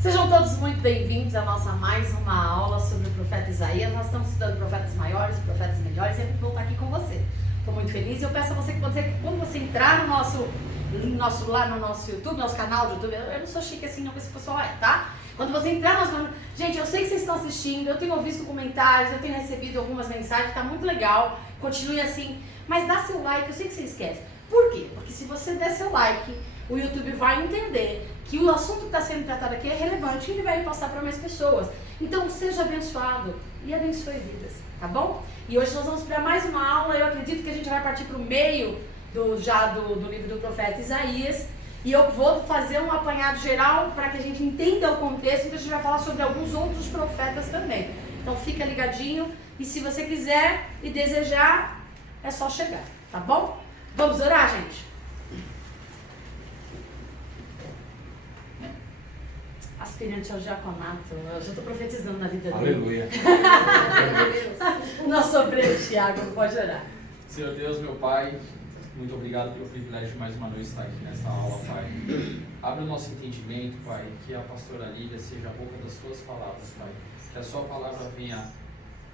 Sejam todos muito bem-vindos a nossa mais uma aula sobre o profeta Isaías. Nós estamos estudando profetas maiores, profetas melhores, e eu vou estar aqui com você. Estou muito feliz e eu peço a você que quando você entrar no nosso YouTube, nosso canal do YouTube, eu não sou chique assim não, esse pessoal tá? Quando você entrar no nosso canal, gente, eu sei que vocês estão assistindo, eu tenho visto comentários, eu tenho recebido algumas mensagens, tá muito legal, continue assim, mas dá seu like, eu sei que você esquece. Por quê? Porque se você der seu like, o YouTube vai entender que o assunto que está sendo tratado aqui é relevante e ele vai passar para mais pessoas. Então, seja abençoado e abençoe vidas, tá bom? E hoje nós vamos para mais uma aula. Eu acredito que a gente vai partir para o meio do livro do profeta Isaías. E eu vou fazer um apanhado geral para que a gente entenda o contexto. Então, a gente vai falar sobre alguns outros profetas também. Então, fica ligadinho. E se você quiser e desejar, é só chegar, tá bom? Vamos orar, gente? Aspirante ao diaconato, eu já estou profetizando na vida dele. Aleluia. O nosso obreiro Tiago, pode orar. Senhor Deus, meu Pai, muito obrigado pelo privilégio de mais uma noite estar aqui nessa aula, Pai. Abre o nosso entendimento, Pai, que a pastora Lília seja a boca das Suas palavras, Pai. Que a Sua palavra venha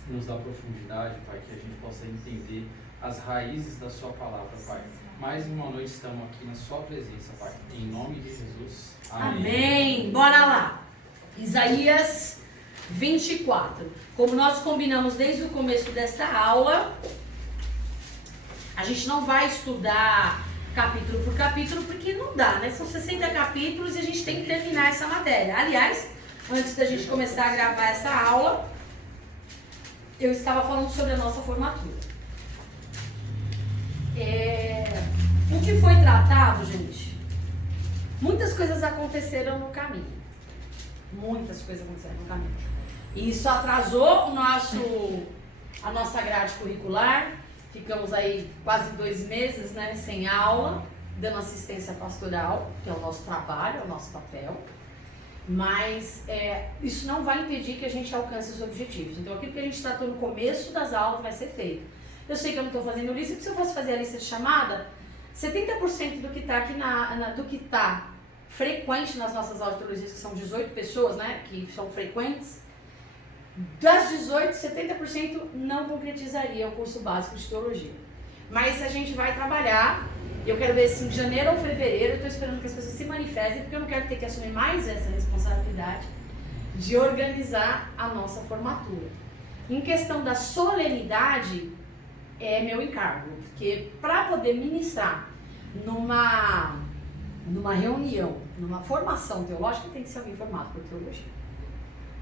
nos dar profundidade, Pai, que a gente possa entender as raízes da Sua palavra, Pai. Mais uma noite estamos aqui na Sua presença, Pai. Em nome de Jesus. Amém. Amém. Bora lá. Isaías 24. Como nós combinamos desde o começo desta aula, a gente não vai estudar capítulo por capítulo, porque não dá, né? São 60 capítulos e a gente tem que terminar essa matéria. Aliás, antes da gente começar a gravar essa aula, eu estava falando sobre a nossa formatura. O que foi tratado, gente? Muitas coisas aconteceram no caminho. Muitas coisas aconteceram no caminho. E isso atrasou a nossa grade curricular. Ficamos aí quase 2 meses, né, sem aula, dando assistência pastoral, que é o nosso trabalho, é o nosso papel. Mas isso não vai impedir que a gente alcance os objetivos. Então, aquilo que a gente tratou no começo das aulas vai ser feito. Eu sei que eu não estou fazendo lista, porque se eu fosse fazer a lista de chamada, 70% do que está aqui do que está frequente nas nossas aulas de teologia, que são 18 pessoas, né, que são frequentes, das 18, 70% não concretizaria o curso básico de teologia. Mas a gente vai trabalhar, eu quero ver se em janeiro ou fevereiro, eu estou esperando que as pessoas se manifestem, porque eu não quero ter que assumir mais essa responsabilidade de organizar a nossa formatura. Em questão da solenidade, é meu encargo, porque para poder ministrar numa reunião, numa formação teológica, tem que ser alguém formado por teologia,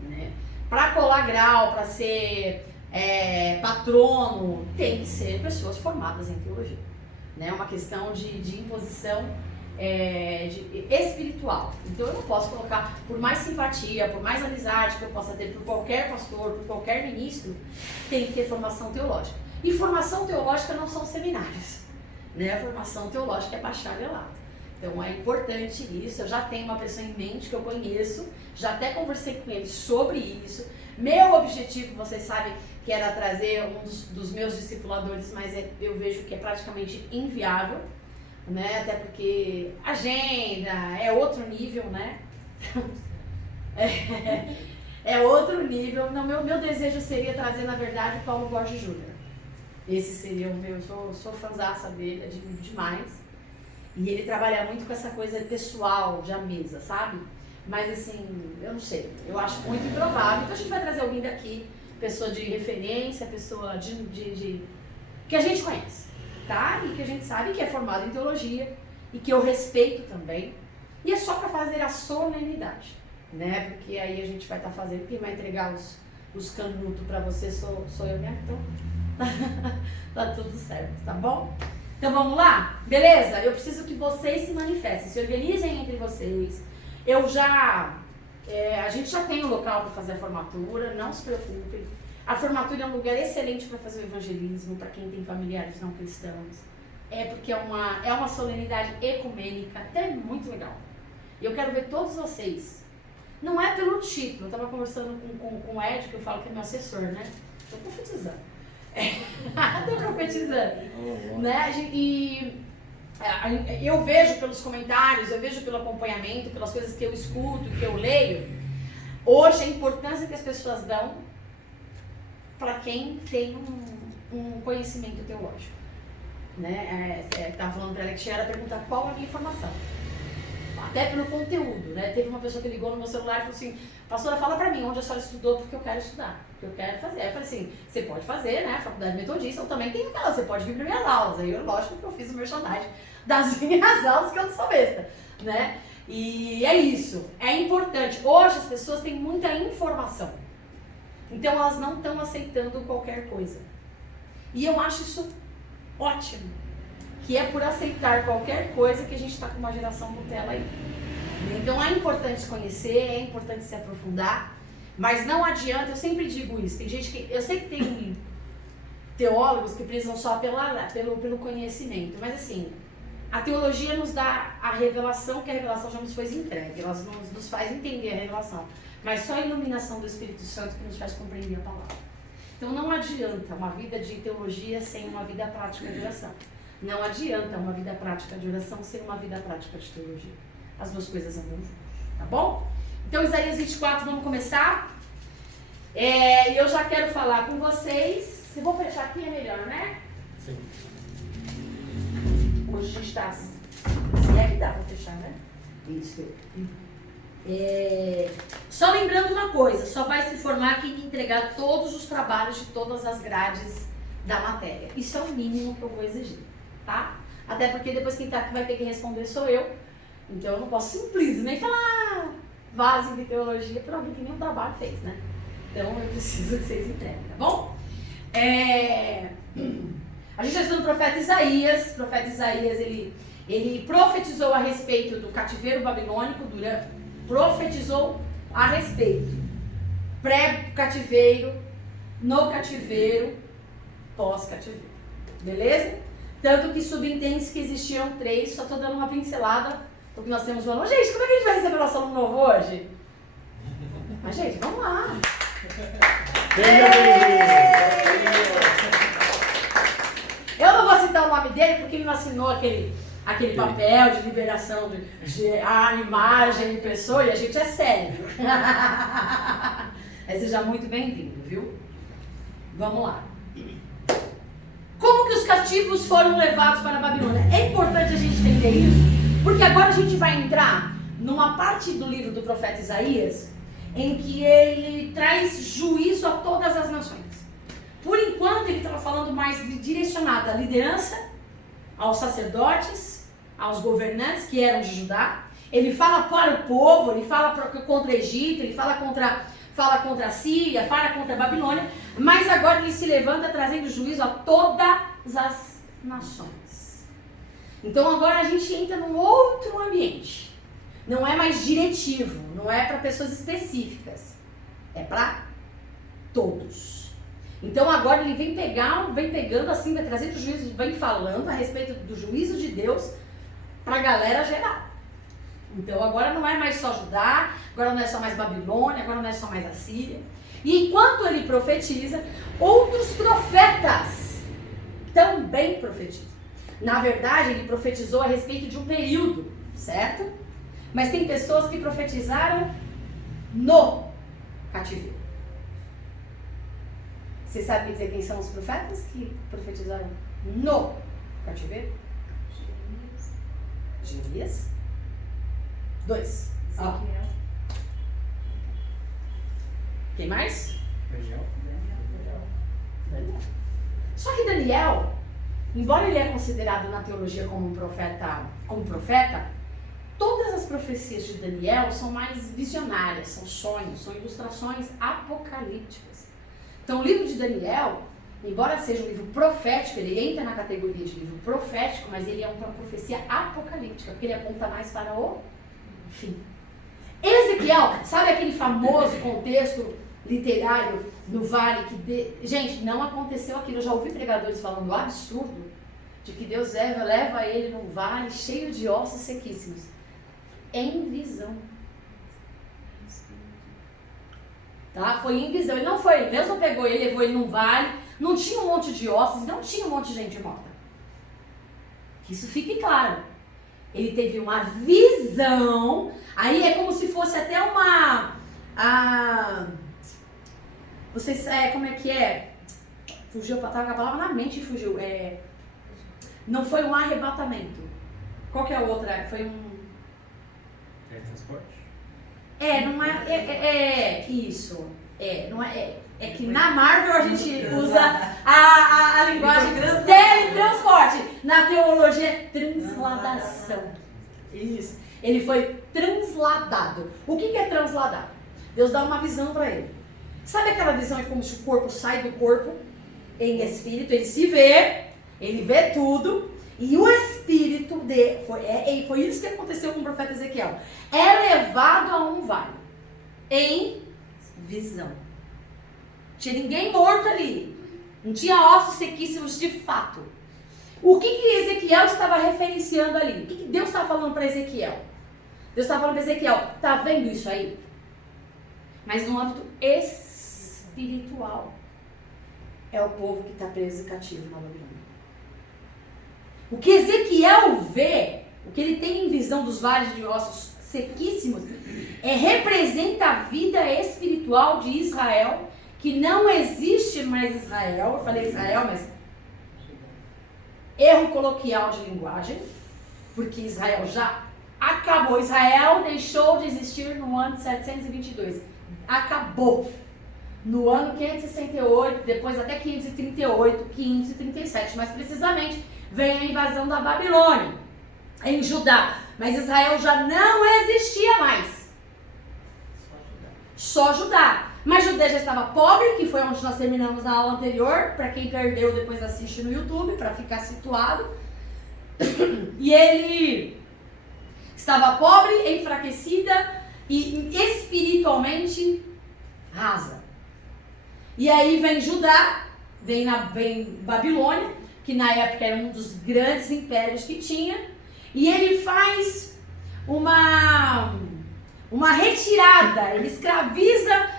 né? Para colar grau, para ser patrono, tem que ser pessoas formadas em teologia, né? É uma questão de imposição espiritual. Então eu não posso colocar, por mais simpatia, por mais amizade que eu possa ter por qualquer pastor, por qualquer ministro, tem que ter formação teológica. E formação teológica não são seminários, né? A formação teológica é bacharelado. Então é importante isso. Eu já tenho uma pessoa em mente que eu conheço, já até conversei com ele sobre isso. Meu objetivo, vocês sabem, que era trazer um dos meus discipuladores, mas eu vejo que é praticamente inviável, né? Até porque agenda é outro nível, né? É outro nível. Não, meu desejo seria trazer, na verdade, o Paulo Borges Júnior. Esse seria o meu, sou fãzaça dele, admiro demais. E ele trabalha muito com essa coisa pessoal de a mesa, sabe? Mas assim, eu não sei, eu acho muito improvável. Então a gente vai trazer alguém daqui, pessoa de referência, pessoa que a gente conhece, tá? E que a gente sabe que é formado em teologia e que eu respeito também. E é só para fazer a solenidade, né? Porque aí a gente vai estar fazendo, quem vai entregar os canutos para você sou eu mesmo, então tá tudo certo, tá bom? Então vamos lá? Beleza? Eu preciso que vocês se manifestem, se organizem entre vocês. A gente já tem um local para fazer a formatura, não se preocupem. A formatura é um lugar excelente para fazer o evangelismo, para quem tem familiares não cristãos. Porque é uma solenidade ecumênica, até muito legal. E eu quero ver todos vocês. Não é pelo título, eu estava conversando com o Ed, que eu falo que é meu assessor, né? Estou profetizando. Estou profetizando. Né? eu vejo pelos comentários, eu vejo pelo acompanhamento, pelas coisas que eu escuto, que eu leio, hoje a importância que as pessoas dão para quem tem um conhecimento teológico. Né? Estava falando para ela que ela pergunta qual a minha informação. Até pelo conteúdo, né? Teve uma pessoa que ligou no meu celular e falou assim: pastora, fala pra mim onde a senhora estudou, porque eu quero estudar, porque eu quero fazer. Aí eu falei assim: você pode fazer, né? Faculdade Metodista, eu também tenho aquela, você pode vir para minhas aulas. Aí eu, lógico que eu fiz o merchandising das minhas aulas, que eu não sou besta, né? E é isso, é importante. Hoje as pessoas têm muita informação, então elas não estão aceitando qualquer coisa. E eu acho isso ótimo, que é por aceitar qualquer coisa que a gente está com uma geração Nutella aí. Então é importante conhecer, é importante se aprofundar, mas não adianta, eu sempre digo isso, tem gente que, eu sei que tem teólogos que precisam só pelo conhecimento, mas assim, a teologia nos dá a revelação, que a revelação já nos foi entregue, ela nos faz entender a revelação, mas só a iluminação do Espírito Santo que nos faz compreender a palavra. Então não adianta uma vida de teologia sem uma vida prática de oração. Não adianta uma vida prática de oração sem uma vida prática de teologia. As duas coisas andam juntas, tá bom? Então, Isaías 24, vamos começar. E eu já quero falar com vocês. Se vou fechar aqui é melhor, né? Sim. Hoje a gente está assim. Se é que dá pra fechar, né? Isso. Só lembrando uma coisa, só vai se formar quem entregar todos os trabalhos de todas as grades da matéria. Isso é o mínimo que eu vou exigir, tá? Até porque depois quem vai ter que responder sou eu. Então eu não posso simplesmente falar base de teologia para alguém que nem um trabalho fez, né? Então eu preciso que vocês entreguem, tá bom? A gente está estudando o profeta Isaías. O profeta Isaías, ele profetizou a respeito do cativeiro babilônico, profetizou a respeito pré-cativeiro, no cativeiro, pós-cativeiro. Beleza? Tanto que subentende que existiam 3, só estou dando uma pincelada, porque nós temos um aluno. Gente, como é que a gente vai receber nosso aluno novo hoje? Mas, gente, vamos lá. Eu não vou citar o nome dele, porque ele não assinou aquele papel de liberação de imagem de pessoa, e a gente é sério. Seja muito bem-vindo, viu? Vamos lá. Como que os cativos foram levados para a Babilônia? É importante a gente entender isso, porque agora a gente vai entrar numa parte do livro do profeta Isaías, em que ele traz juízo a todas as nações. Por enquanto ele estava falando mais direcionado à liderança, aos sacerdotes, aos governantes que eram de Judá. Ele fala para o povo, ele fala contra o Egito, ele fala contra a Síria, fala contra a Babilônia, mas agora ele se levanta trazendo juízo a todas as nações. Então agora a gente entra num outro ambiente. Não é mais diretivo, não é para pessoas específicas, é para todos. Então agora ele vem pegando assim, vai trazendo juízo, vem falando a respeito do juízo de Deus para a galera geral. Então agora não é mais só Judá, agora não é só mais Babilônia, agora não é só mais Assíria. E enquanto ele profetiza, outros profetas também profetizam. Na verdade, ele profetizou a respeito de um período, certo? Mas tem pessoas que profetizaram no cativeiro. Você sabe me dizer quem são os profetas que profetizaram no cativeiro? Jeremias. 2. Ezequiel. Quem mais? Daniel. Só que Daniel, embora ele é considerado na teologia como um profeta, todas as profecias de Daniel são mais visionárias, são sonhos, são ilustrações apocalípticas. Então o livro de Daniel, embora seja um livro profético, ele entra na categoria de livro profético, mas ele é uma profecia apocalíptica, porque ele aponta mais para o fim. Ezequiel, sabe aquele famoso contexto literário no vale que... Gente, não aconteceu aquilo. Eu já ouvi pregadores falando o absurdo de que Deus leva ele num vale cheio de ossos sequíssimos. Em visão. Tá? Foi em visão. Ele não foi. Deus não pegou ele, levou ele num vale. Não tinha um monte de ossos, não tinha um monte de gente morta. Que isso fique claro. Ele teve uma visão, aí é como se fosse até vocês, como é que é? Fugiu, tava com a palavra na mente e fugiu. Não foi um arrebatamento. Qual que é a outra? Foi um... Transporte? Não é... isso. Não é... É que na Marvel a gente usa a linguagem teletransporte. Na teologia, transladação. Isso. Ele foi transladado. O que é transladado? Deus dá uma visão para ele. Sabe aquela visão é como se o corpo sai do corpo em espírito? Ele se vê, ele vê tudo. E o espírito foi isso que aconteceu com o profeta Ezequiel. É levado a um vale em visão. Não tinha ninguém morto ali. Não tinha ossos sequíssimos de fato. O que Ezequiel estava referenciando ali? O que Deus estava falando para Ezequiel? Deus estava falando para Ezequiel, tá vendo isso aí? Mas no âmbito espiritual. É o povo que está preso e cativo na Babilônia. O que Ezequiel vê, o que ele tem em visão dos vales de ossos sequíssimos, representa a vida espiritual de Israel, que não existe mais Israel. Eu falei Israel, mas erro coloquial de linguagem, porque Israel já acabou. Israel deixou de existir no ano de 722. Acabou. No ano 568, depois até 538, 537, mais precisamente, vem a invasão da Babilônia, em Judá. Mas Israel já não existia mais. Só Judá. Mas Judá já estava pobre, que foi onde nós terminamos na aula anterior. Para quem perdeu, depois assiste no YouTube, para ficar situado. E ele estava pobre, enfraquecida e espiritualmente rasa. E aí vem Judá, vem Babilônia, que na época era um dos grandes impérios que tinha. E ele faz uma retirada, ele escraviza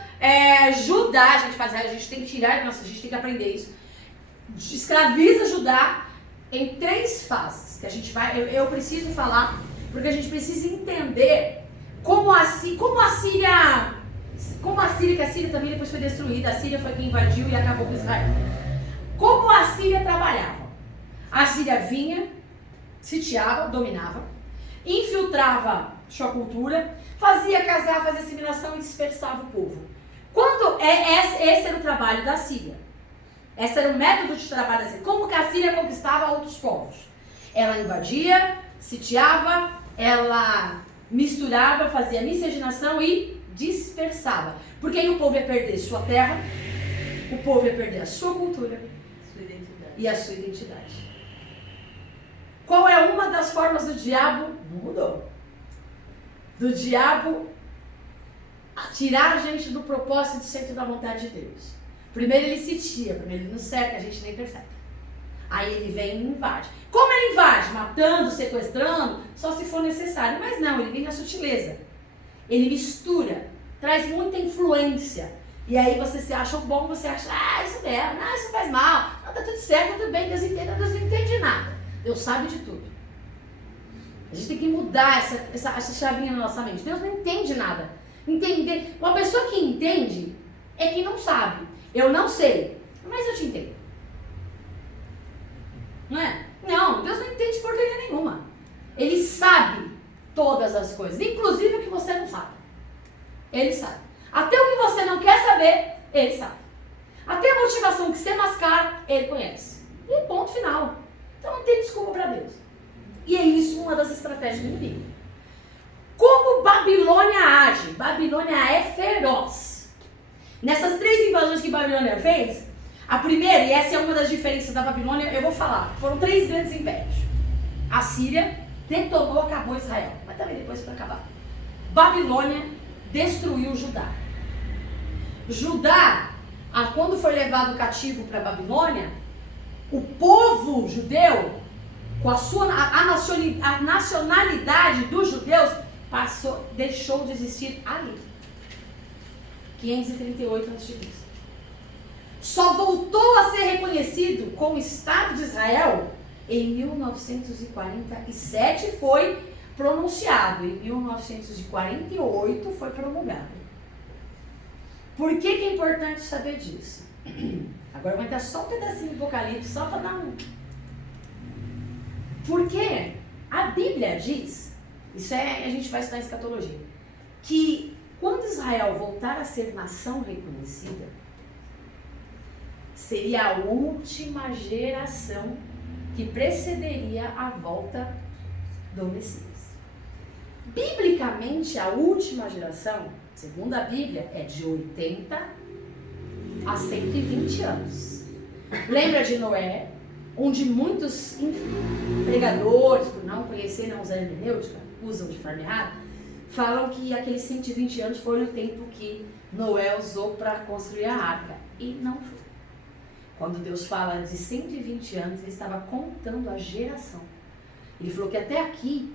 Judá. A gente tem que tirar, a gente tem que aprender isso. Escraviza Judá em 3 fases, que a gente eu preciso falar, porque a gente precisa entender como a Síria, que a Síria também depois foi destruída. A Síria foi quem invadiu e acabou com Israel. Como a Síria trabalhava? A Síria vinha, sitiava, dominava, infiltrava sua cultura, fazia casar, fazia assimilação e dispersava o povo. Esse era o trabalho da Síria. Esse era o método de trabalho da Síria. Como que a Síria conquistava outros povos? Ela invadia, sitiava, ela misturava, fazia miscigenação e dispersava. Porque aí o povo ia perder sua terra, o povo ia perder a sua cultura e a sua identidade. Qual é uma das formas do diabo? Não mudou. Do diabo tirar a gente do propósito do centro da vontade de Deus. Primeiro ele sitia, primeiro ele nos cerca, a gente nem percebe. Aí ele vem e invade. Como ele invade? Matando, sequestrando, só se for necessário. Mas não, ele vem na sutileza. Ele mistura, traz muita influência. E aí você se acha bom, você acha, isso mesmo, isso faz mal, não, tá tudo certo, tudo bem, Deus entende, Deus não entende nada. Deus sabe de tudo. A gente tem que mudar essa chavinha na nossa mente. Deus não entende nada. Entender. Uma pessoa que entende é que não sabe. Eu não sei, mas eu te entendo. Não é? Não, Deus não entende porcaria nenhuma. Ele sabe todas as coisas, inclusive o que você não sabe. Ele sabe. Até o que você não quer saber, ele sabe. Até a motivação que você mascara, ele conhece. E ponto final. Então não tem desculpa para Deus. E é isso uma das estratégias do inimigo. Como Babilônia age? Babilônia é feroz. Nessas 3 invasões que Babilônia fez, a primeira, e essa é uma das diferenças da Babilônia, eu vou falar, foram 3 grandes impérios. A Síria detonou, acabou Israel, mas também depois foi acabar. Babilônia destruiu Judá. Judá, quando foi levado cativo para Babilônia, o povo judeu, com a nacionalidade dos judeus, deixou de existir ali. 538 a.C. Só voltou a ser reconhecido como Estado de Israel em 1947 foi pronunciado, em 1948 foi promulgado. Por que que é importante saber disso? Agora eu vou entrar só um pedacinho do Apocalipse, só para dar um... Porque a Bíblia diz, isso a gente vai estudar em escatologia, que quando Israel voltar a ser nação reconhecida, seria a última geração que precederia a volta do Messias. Biblicamente, a última geração, segundo a Bíblia, é de 80 a 120 anos. Lembra de Noé, onde muitos pregadores, por não conhecerem a usar hermenêutica, usam de forma errada, falam que aqueles 120 anos foi o tempo que Noé usou para construir a arca. E não foi. Quando Deus fala de 120 anos, ele estava contando a geração. Ele falou que até aqui,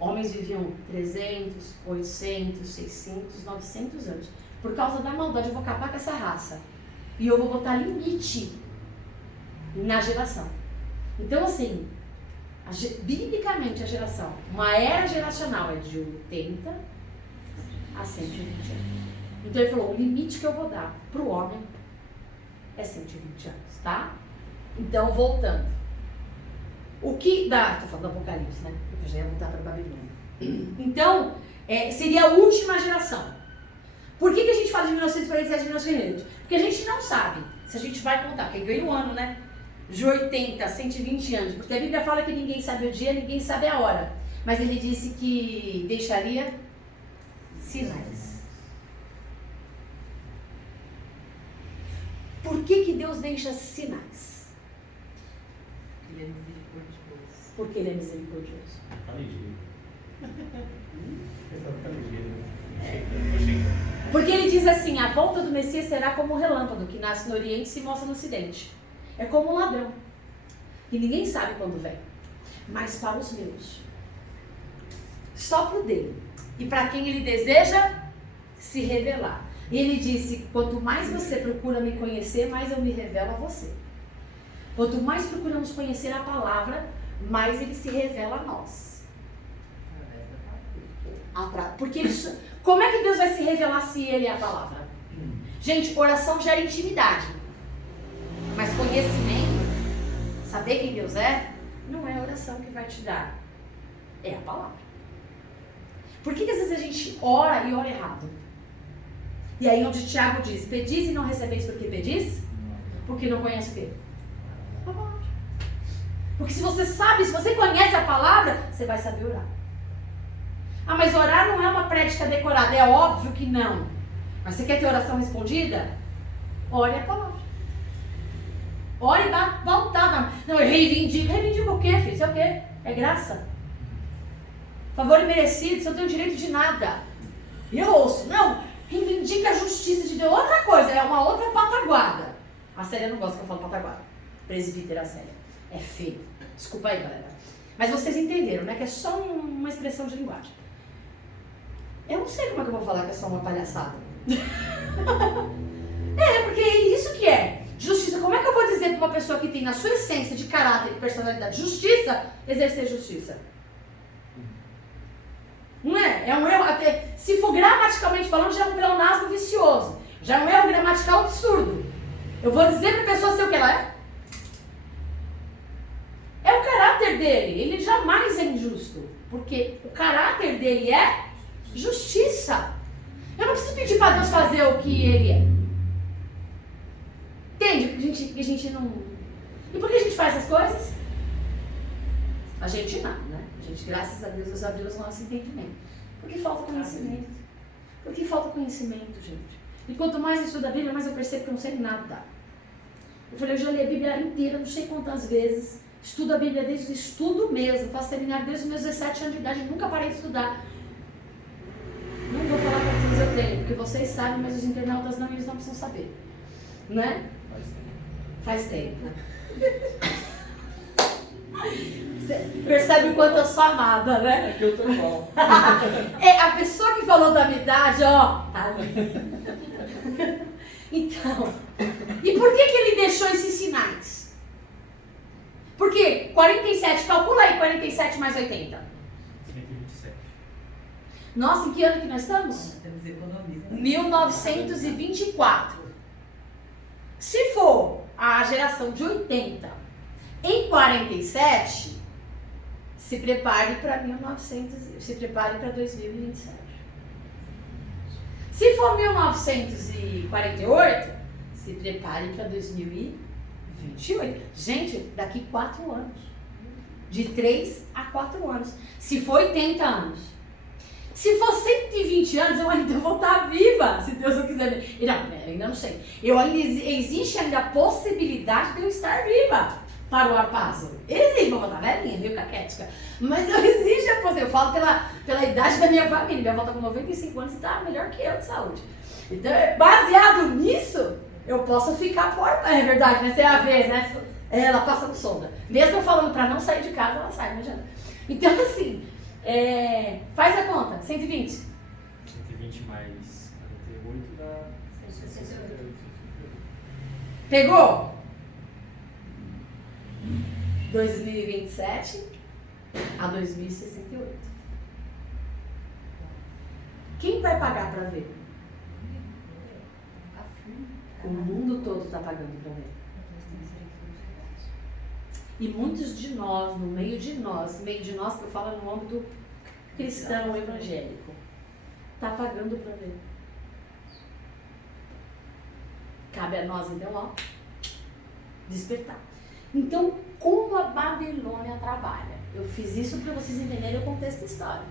homens viviam 300, 800, 600, 900 anos. Por causa da maldade, eu vou acabar com essa raça. E eu vou botar limite na geração. Então, assim, biblicamente a geração, uma era geracional é de 80 a 120 anos. Então ele falou, o limite que eu vou dar para o homem é 120 anos, tá? Então, voltando. O que dá... Estou falando do Apocalipse, né? Porque eu já ia voltar para a Babilônia. Então, seria a última geração. Por que a gente fala de 1947 e 1948? Porque a gente não sabe se a gente vai contar, porque ganha um ano, né? De 80 a 120 anos. Porque a Bíblia fala que ninguém sabe o dia, ninguém sabe a hora. Mas ele disse que deixaria sinais. Por que Deus deixa sinais? Ele é misericordioso. Porque ele é misericordioso. Fica ligeiro. Fica ligeiro. Porque ele diz assim, a volta do Messias será como um relâmpago que nasce no Oriente e se mostra no Ocidente. É como um ladrão. E ninguém sabe quando vem. Mas para os meus. Só para o dele. E para quem ele deseja se revelar. E ele disse, quanto mais você procura me conhecer, mais eu me revelo a você. Quanto mais procuramos conhecer a palavra, mais ele se revela a nós. Porque como é que Deus vai se revelar se ele é a palavra? Gente, oração gera intimidade. Mas conhecimento, saber quem Deus é, não é a oração que vai te dar. É a palavra. Por que às vezes a gente ora e ora errado? E aí onde Tiago diz, pedis e não recebeis porque pedis? Porque não conhece o quê? A palavra. Porque se você sabe, se você conhece a palavra, você vai saber orar. Ah, mas orar não é uma prédica decorada. É óbvio que não. Mas você quer ter oração respondida? Ore a palavra. Ore e voltar. Não, eu reivindico. Reivindico o quê, filho? Isso é o quê? É graça. Favor imerecido, você não tem o direito de nada. E eu ouço, não, reivindica a justiça de Deus. Outra coisa, é uma outra pataguada. A Célia não gosta que eu falo pataguada. Presbítera Célia. É feio. Desculpa aí, galera. Mas vocês entenderam, né? Que é só uma expressão de linguagem. Eu não sei como é que eu vou falar que é só uma palhaçada. Porque é isso que é. Justiça. Como é que eu vou dizer para uma pessoa que tem na sua essência de caráter e personalidade justiça, exercer justiça? Não é? É um erro, até, se for gramaticalmente falando, já é um pleonasmo vicioso. Já é um erro gramatical absurdo. Eu vou dizer para a pessoa ser o que ela é? É o caráter dele. Ele jamais é injusto. Porque o caráter dele é justiça. Eu não preciso pedir para Deus fazer o que ele é. Entende? Que a gente não... E por que a gente faz essas coisas? A gente não, né? A gente, graças a Deus, abriu o nosso entendimento. Porque falta conhecimento. Porque falta conhecimento, gente. E quanto mais eu estudo a Bíblia, mais eu percebo que eu não sei nada. Eu falei, eu já li a Bíblia inteira, não sei quantas vezes. Estudo a Bíblia desde o estudo mesmo. Faço seminário desde os meus 17 anos de idade. Nunca parei de estudar. Não vou falar quantos eu tenho, porque vocês sabem, mas os internautas não, eles não precisam saber. Né? Faz tempo. Você percebe o quanto eu sou amada, né? É que eu tô igual. A pessoa que falou da minha idade, ó, tá ali. Então, e por que ele deixou esses sinais? Porque 47, calcula aí 47 mais 80. 127. Nossa, em que ano que nós estamos? Nós temos economistas. 1924. Se for a geração de 80 em 47, se prepare para 2027. Se for 1948, se prepare para 2028. Gente, daqui 4 anos. De 3 a 4 anos. Se for 80 anos. Se for 120 anos, eu ainda vou estar viva, se Deus não quiser. Não, ainda não sei. Existe ainda a possibilidade de eu estar viva para o Arpazo. Existe, vou estar velhinha, meio caquética. Mas existe a possibilidade. Eu falo pela idade da minha família. Minha avó está com 95 anos e está melhor que eu de saúde. Então, baseado nisso, eu posso ficar por... É verdade, né? Você é a vez, né? Ela passa no sonda. Mesmo eu falando para não sair de casa, ela sai, não adianta. Então, assim... faz a conta, 120. 120 mais 48 dá 168. Pegou? 2027 a 2068. Quem vai pagar para ver? O mundo todo está pagando para ver. E muitos de nós, no meio de nós que eu falo no âmbito cristão, evangélico, está pagando para ver. Cabe a nós, então, ó, despertar. Então, como a Babilônia trabalha? Eu fiz isso para vocês entenderem o contexto histórico.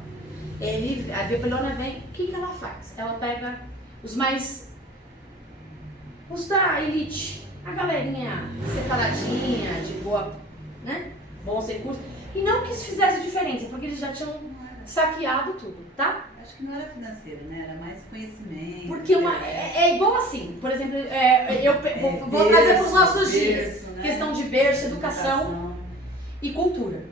A Babilônia vem, o que ela faz? Ela pega os da elite, a galerinha separadinha, de boa, né? Bons recursos. E não que isso fizesse diferença, porque eles já tinham saqueado tudo, tá? Acho que não era financeiro, né? Era mais conhecimento. Porque é igual assim, por exemplo, vou trazer para os nossos dias. Né? Questão de berço, educação e cultura.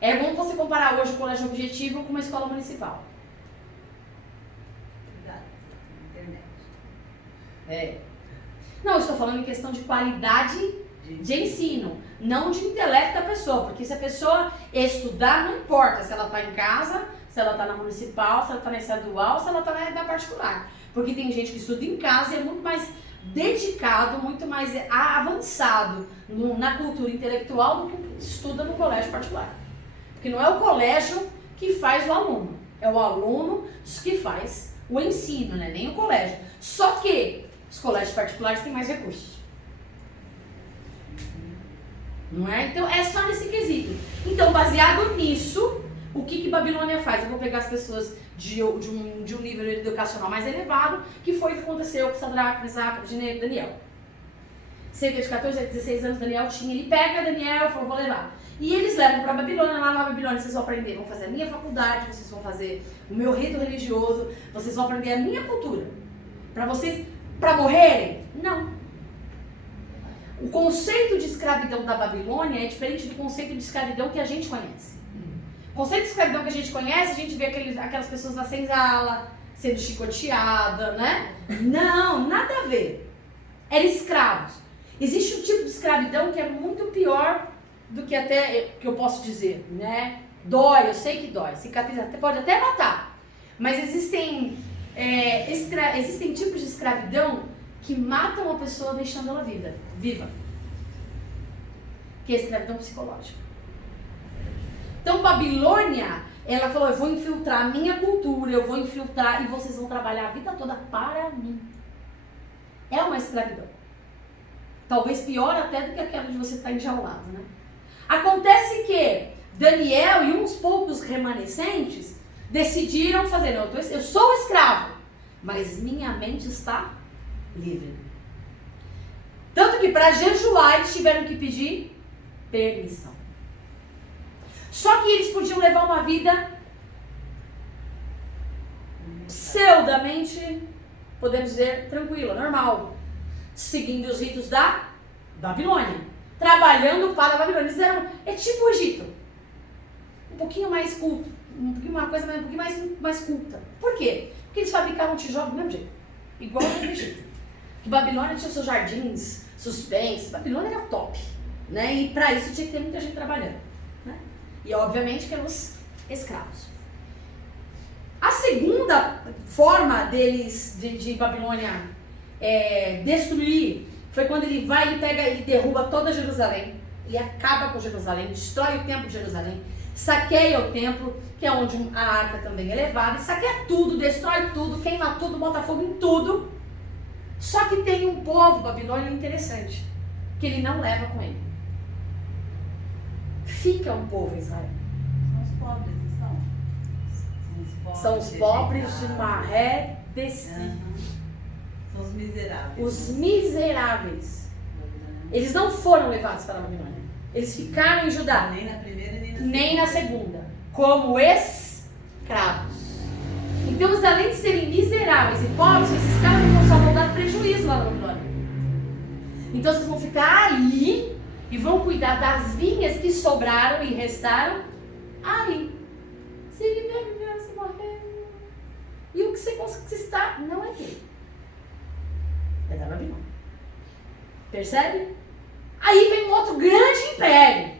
É bom você comparar hoje o colégio objetivo com uma escola municipal. Cuidado, internet. Não, eu estou falando em questão de qualidade de ensino, não de intelecto da pessoa, porque se a pessoa estudar, não importa se ela está em casa, se ela está na municipal, se ela está na estadual, se ela está na particular. Porque tem gente que estuda em casa e é muito mais dedicado, muito mais avançado na cultura intelectual do que estuda no colégio particular. Porque não é o colégio que faz o aluno, é o aluno que faz o ensino, né? Nem o colégio. Só que os colégios particulares têm mais recursos. Não é? Então é só nesse quesito. Então, baseado nisso, o que Babilônia faz? Eu vou pegar as pessoas de um nível educacional mais elevado, que foi o que aconteceu com Sadraque, Mesaque, Abednego e Daniel. Cerca de 14 a 16 anos Daniel tinha, ele pega Daniel e falou, vou levar. E eles levam para Babilônia, lá na Babilônia vocês vão aprender, vão fazer a minha faculdade, vocês vão fazer o meu rito religioso, vocês vão aprender a minha cultura. Para morrerem? Não. O conceito de escravidão da Babilônia é diferente do conceito de escravidão que a gente conhece. O conceito de escravidão que a gente conhece, a gente vê aquelas pessoas na senzala, sendo chicoteada, né? Não, nada a ver. Eram escravos. Existe um tipo de escravidão que é muito pior do que até, que eu posso dizer, né? Dói, eu sei que dói, cicatriz pode até matar. Mas existem tipos de escravidão que matam a pessoa deixando ela viva. Que é a escravidão psicológica. Então, Babilônia, ela falou, eu vou infiltrar a minha cultura, eu vou infiltrar e vocês vão trabalhar a vida toda para mim. É uma escravidão. Talvez pior até do que aquela de você estar enjaulado, né? Acontece que Daniel e uns poucos remanescentes decidiram fazer, não, eu sou escravo, mas minha mente está livre. Tanto que para jejuar eles tiveram que pedir permissão. Só que eles podiam levar uma vida pseudamente, podemos dizer, tranquila, normal, seguindo os ritos da Babilônia, trabalhando para a Babilônia. Eles eram, tipo o Egito, um pouquinho mais culto, uma coisa um pouquinho mais culta. Por quê? Porque eles fabricavam tijolos do mesmo jeito, igual no Egito. Que Babilônia tinha seus jardins, suspense, Babilônia era top. né? E para isso tinha que ter muita gente trabalhando, né? E obviamente que eram os escravos. A segunda forma deles, de Babilônia destruir, foi quando ele vai, ele derruba toda Jerusalém, ele acaba com Jerusalém, destrói o templo de Jerusalém, saqueia o templo, que é onde a arca também é levada, saqueia tudo, destrói tudo, queima tudo, bota fogo em tudo. Só que tem um povo babilônio interessante, que ele não leva com ele. Fica um povo Israel. São os pobres, não são? São os pobres de Maré descido. Aham. São os miseráveis. Os miseráveis. Eles não foram levados para a Babilônia. Eles ficaram em Judá. Nem na primeira Nem na segunda. Como escravos. Então, além de serem miseráveis e pobres, esses caras só vão dar prejuízo lá na Babilônia. Então, vocês vão ficar ali e vão cuidar das vinhas que sobraram e restaram ali. Se viver, viveu, se morrer. E o que você conquistar não é dele. É da Babilônia. Percebe? Aí vem um outro grande império.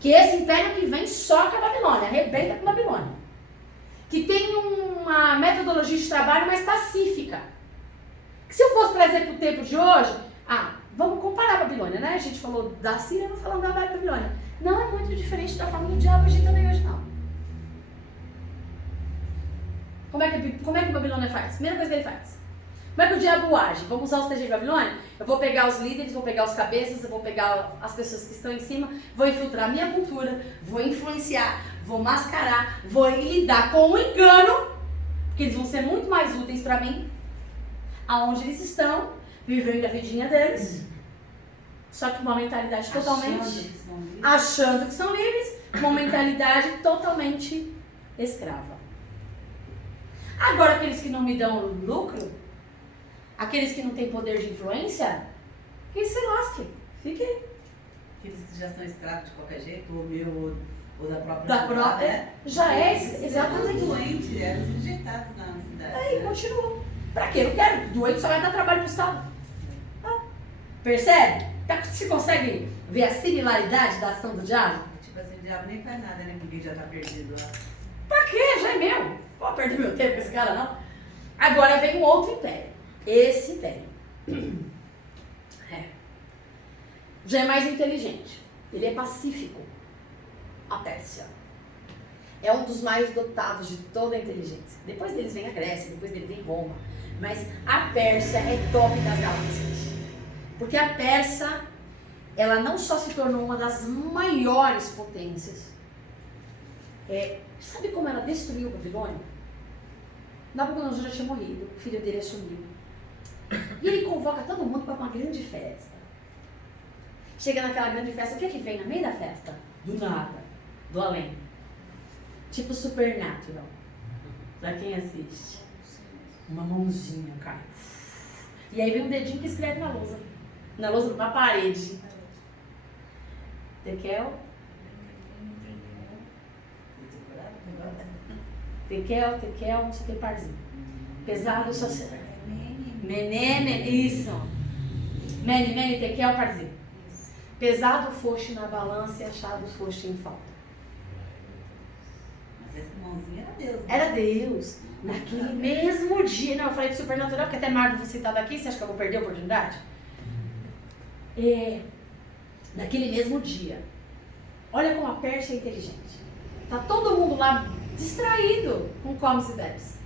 Que esse império que vem só com a Babilônia, arrebenta com a Babilônia. Que tem uma metodologia de trabalho mais pacífica. Que se eu fosse trazer para o tempo de hoje, vamos comparar a Babilônia, né? A gente falou da Síria, não falando da Babilônia. Não é muito diferente da forma do diabo agir também hoje, não. Como é que a Babilônia faz? Primeira coisa que ele faz. Como é que o diabo age? Vamos usar os TG de Babilônia? Eu vou pegar os líderes, vou pegar os cabeças, eu vou pegar as pessoas que estão em cima, vou infiltrar a minha cultura, vou influenciar, vou mascarar, vou lidar com o engano, porque eles vão ser muito mais úteis para mim, aonde eles estão, vivendo a vidinha deles, só que uma mentalidade totalmente... Achando que são livres, uma mentalidade totalmente escrava. Agora, aqueles que não me dão lucro, aqueles que não têm poder de influência, que se lasque, fique aí. Aqueles que já são escravos de qualquer jeito, ou meu, ou da própria Da cidade, própria, né? já é Os exatamente. doentes eram rejeitados na cidade. Aí, né? continua. Pra quê? Eu quero. Doente só vai dar trabalho pro Estado. Percebe? Você consegue ver a similaridade da ação do diabo? Tipo assim, o diabo nem faz nada, né? Porque já tá perdido lá. Pra quê? Já é meu. Pode perder meu tempo com esse cara, não. Agora vem um outro império. Esse império. Já é mais inteligente. Ele é pacífico. A Pérsia. É um dos mais dotados de toda a inteligência. Depois deles vem a Grécia, depois deles vem Roma. Mas a Pérsia é top das galáxias. Porque a Pérsia, ela não só se tornou uma das maiores potências. Sabe como ela destruiu Babilônia? Nabucodonosor já tinha morrido, o filho dele assumiu. E ele convoca todo mundo para uma grande festa. Chega naquela grande festa, o que vem no meio da festa? Do nada, do além. Tipo Supernatural. Pra quem assiste. Uma mãozinha cai. E aí vem um dedinho que escreve na lousa. Na lousa, na parede. Tekel. Tekel, não sei o que, parzinho. Pesado, só sei. Menene, isso. Mene, tekel, parzinho. Pesado foste na balança e achado foste em falta. Mas essa mãozinha era Deus. Né? Era Deus. Naquele mesmo dia. Não, eu falei de supernatural, porque até Marvel foi citada aqui. Você acha que eu vou perder a oportunidade? Naquele mesmo dia. Olha como a Pérsia é inteligente. Tá todo mundo lá distraído com comes e bebes.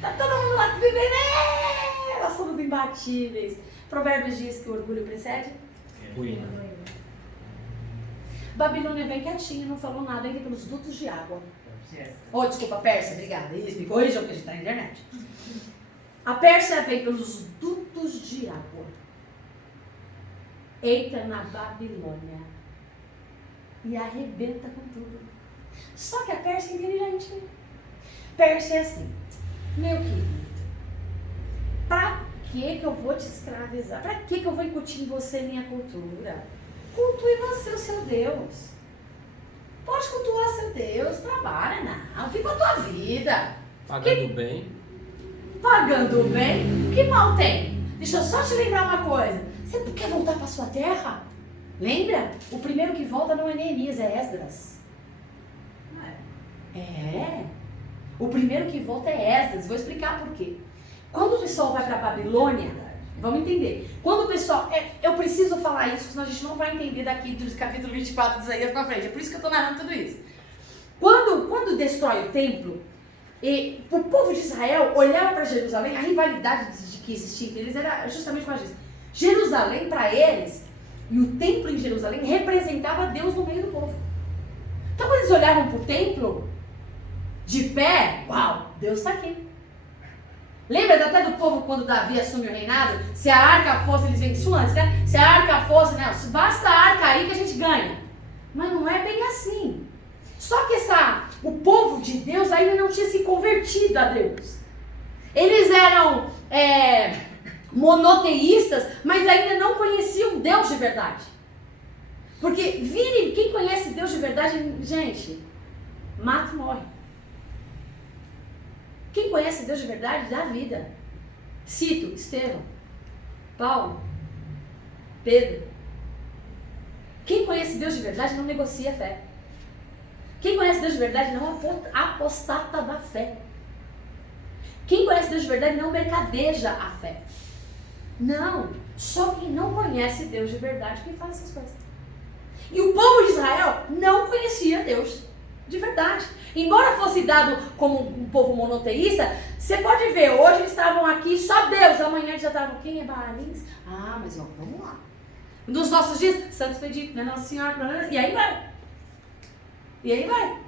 Tá todo mundo lá vivendo. Nós somos imbatíveis. Provérbios diz que o orgulho precede Ruína. Babilônia vem quietinha, não falou nada ainda pelos dutos de água. Yes. Desculpa, Pérsia, obrigada. Isso, me corrijam porque a gente tá na internet. A Pérsia vem pelos dutos de água. Entra na Babilônia e arrebenta com tudo. Só que a Pérsia é inteligente. Pérsia é assim, meu querido, pra que eu vou te escravizar? Pra que eu vou incutir em você minha cultura? Cultue você o seu Deus. Pode cultuar seu Deus, trabalha, não. Viva a tua vida. Pagando bem. Pagando bem? Que mal tem? Deixa eu só te lembrar uma coisa. Você quer voltar para sua terra? Lembra? O primeiro que volta não é Neemias, é Esdras. O primeiro que volta é Esdras. Vou explicar por quê. Quando o pessoal vai para a Babilônia, vamos entender. Quando o pessoal... eu preciso falar isso, senão a gente não vai entender daqui do capítulo 24 de Isaías para frente. É por isso que eu estou narrando tudo isso. Quando destrói o templo, o povo de Israel olhava para Jerusalém, a rivalidade que existia entre eles era justamente com a gente. Jerusalém, para eles, e o templo em Jerusalém, representava Deus no meio do povo. Então, quando eles olhavam para o templo, de pé, uau, Deus está aqui. Lembra até do povo quando Davi assume o reinado? Se a arca fosse, eles vêm isso antes, né? Se a arca fosse, né? Basta a arca aí que a gente ganha. Mas não é bem assim. Só que o povo de Deus ainda não tinha se convertido a Deus. Eles eram monoteístas, mas ainda não conheciam Deus de verdade. Porque quem conhece Deus de verdade, gente, mata e morre. Quem conhece Deus de verdade, dá vida. Cito, Estevão, Paulo, Pedro. Quem conhece Deus de verdade não negocia fé. Quem conhece Deus de verdade não apostata da fé. Quem conhece Deus de verdade não mercadeja a fé. Não, só quem não conhece Deus de verdade quem faz essas coisas. E o povo de Israel não conhecia Deus de verdade. Embora fosse dado como um povo monoteísta, você pode ver, hoje eles estavam aqui só Deus, amanhã eles já estavam, quem é Baalins? Ah, mas ó, vamos lá. Nos nossos dias, Santo Expedito, né, Nossa Senhora, e aí vai. E aí vai.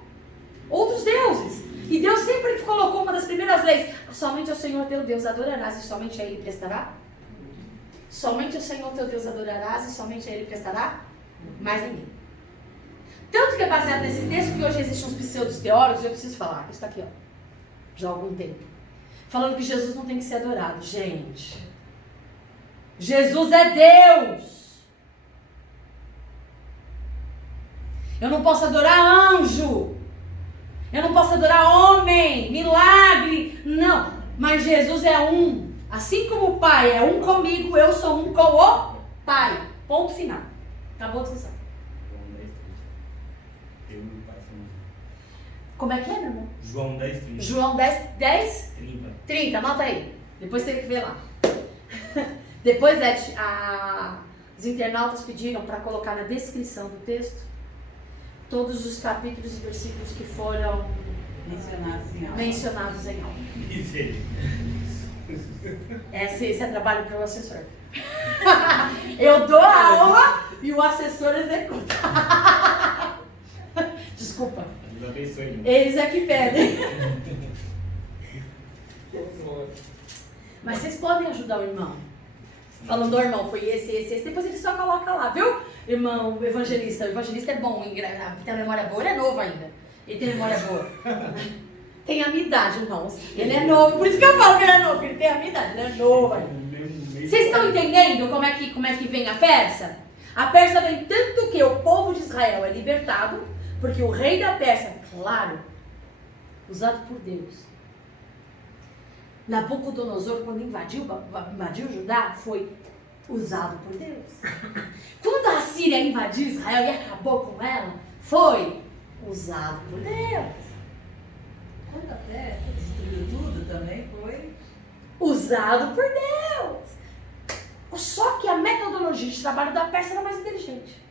Outros deuses. E Deus sempre colocou uma das primeiras leis, somente ao Senhor teu Deus adorarás e somente a Ele prestará. Somente o Senhor teu Deus adorarás e somente a Ele prestará. Mais ninguém. Tanto que é baseado nesse texto que hoje existem uns pseudos teólogos, eu preciso falar, isso está aqui, ó, já há algum tempo, falando que Jesus não tem que ser adorado. Gente, Jesus é Deus. Eu não posso adorar anjo, eu não posso adorar homem, milagre, não, mas Jesus é um. Assim como o Pai é um comigo, eu sou um com o Pai. Ponto final. Acabou a discussão. Como é que é, meu irmão? João 10, 30. João 10, 30, anota aí. Depois você vê lá. Depois, os internautas pediram para colocar na descrição do texto todos os capítulos e versículos que foram mencionados em aula. Esse é trabalho para o assessor. Eu dou a aula e o assessor executa. Desculpa. Eles é que pedem. Mas vocês podem ajudar o irmão. Falando, o irmão, foi esse. Depois ele só coloca lá, viu? Irmão, evangelista. O evangelista é bom, tem a memória boa, ele é novo ainda. Ele tem memória boa. Tem a minha idade, irmãos. Ele é novo, por isso que eu falo que ele é novo, porque ele tem a minha idade, ele é novo ainda. Vocês estão entendendo como é que vem a Pérsia? A Pérsia vem tanto que o povo de Israel é libertado, porque o rei da Pérsia, claro, usado por Deus. Nabucodonosor, quando invadiu Judá, foi usado por Deus. Quando a Síria invadiu Israel e acabou com ela, foi usado por Deus. Quando a Pérsia destruiu tudo também foi usado por Deus. Só que a metodologia de trabalho da Pérsia era mais inteligente.